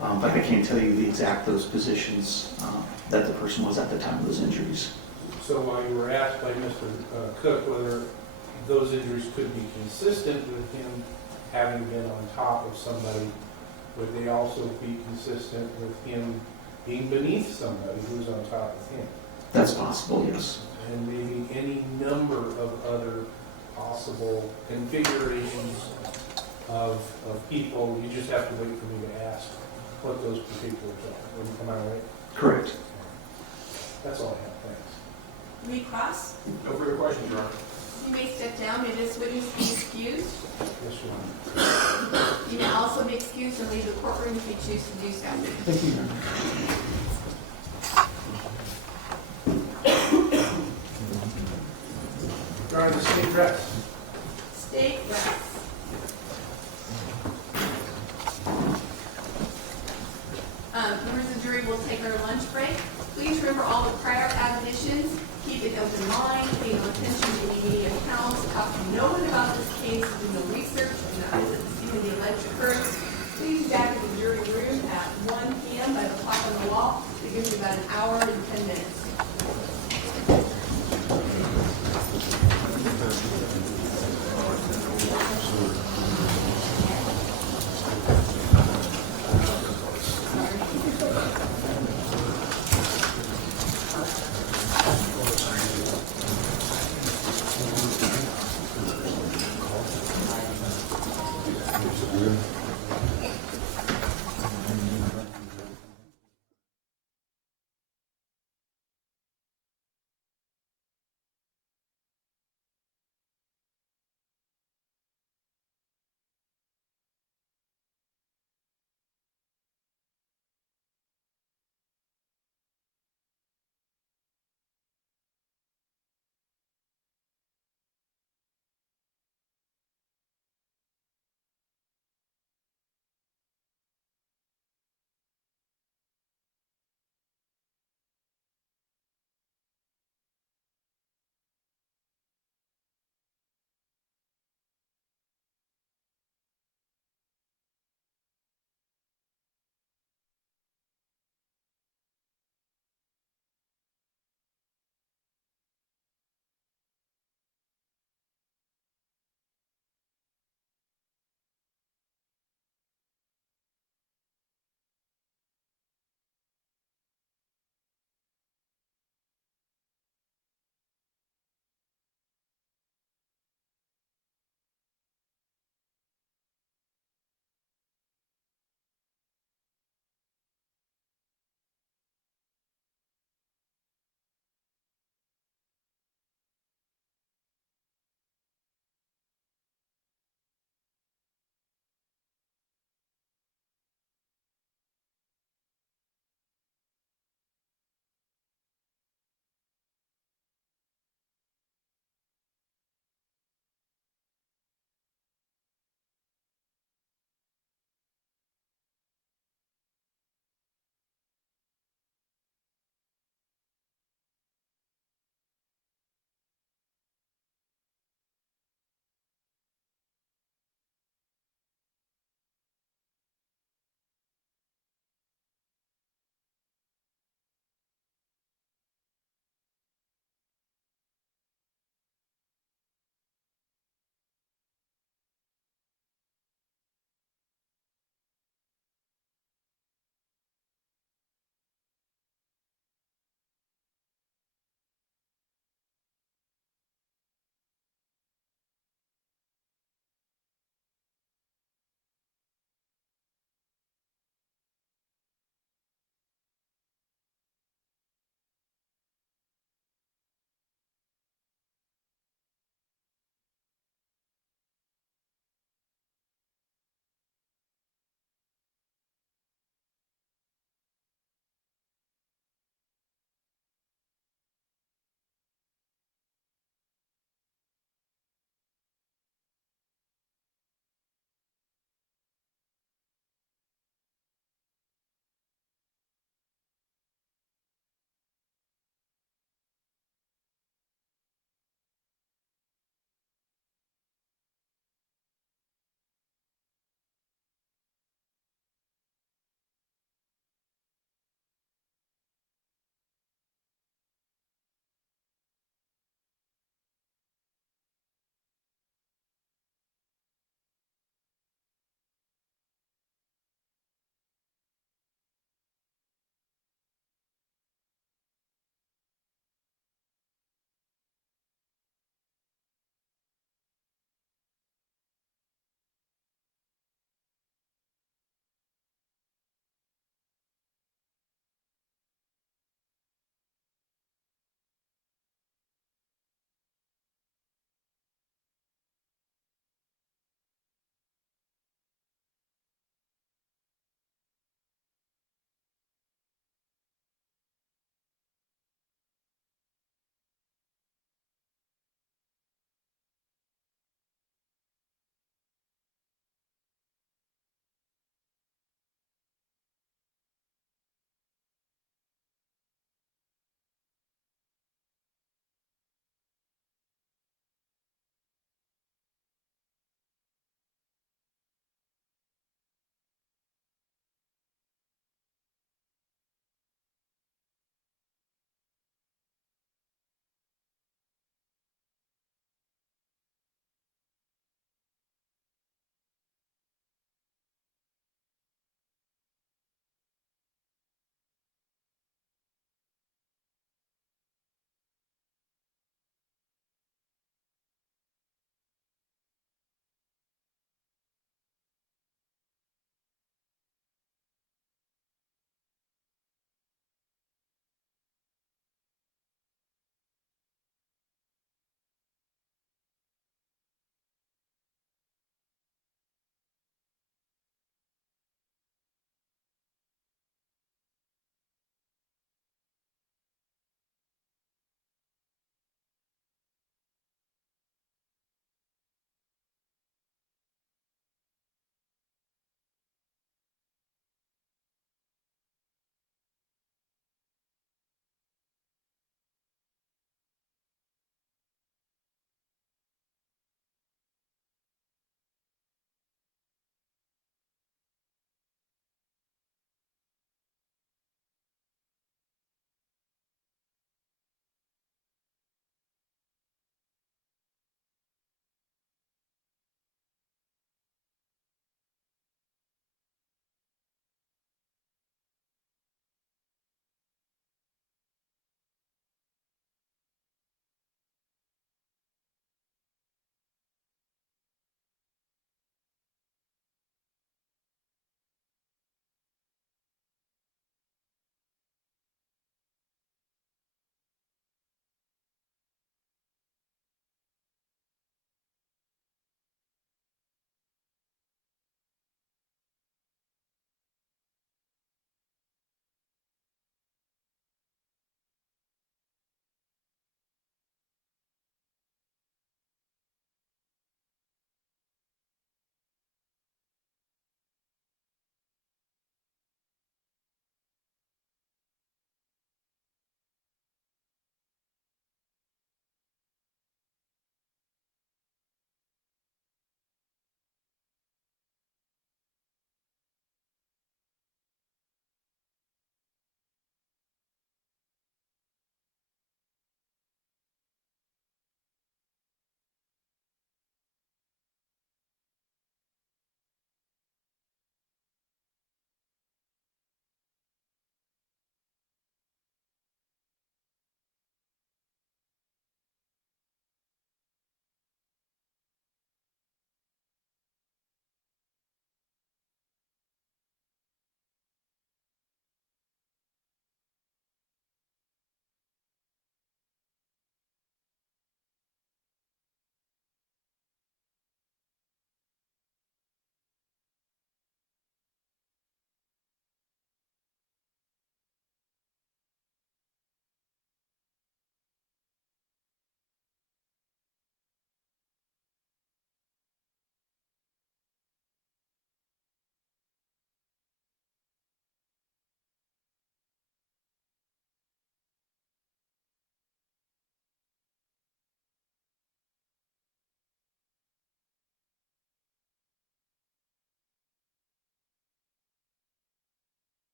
but I can't tell you the exact those positions that the person was at the time of those injuries. So while you were asked by Mr. Cook whether those injuries could be consistent with him having been on top of somebody, would they also be consistent with him being beneath somebody who's on top of him? That's possible, yes. And maybe any number of other possible configurations of people. You just have to wait for me to ask what those particulars are. Am I right? Correct. That's all I have. Thanks. Recross. No further questions, Your Honor. You may step down. May this witness be excused? Yes, Your Honor. You may also be excused and leave the courtroom if you choose to do so. Thank you, Your Honor. Your Honor, the state reps.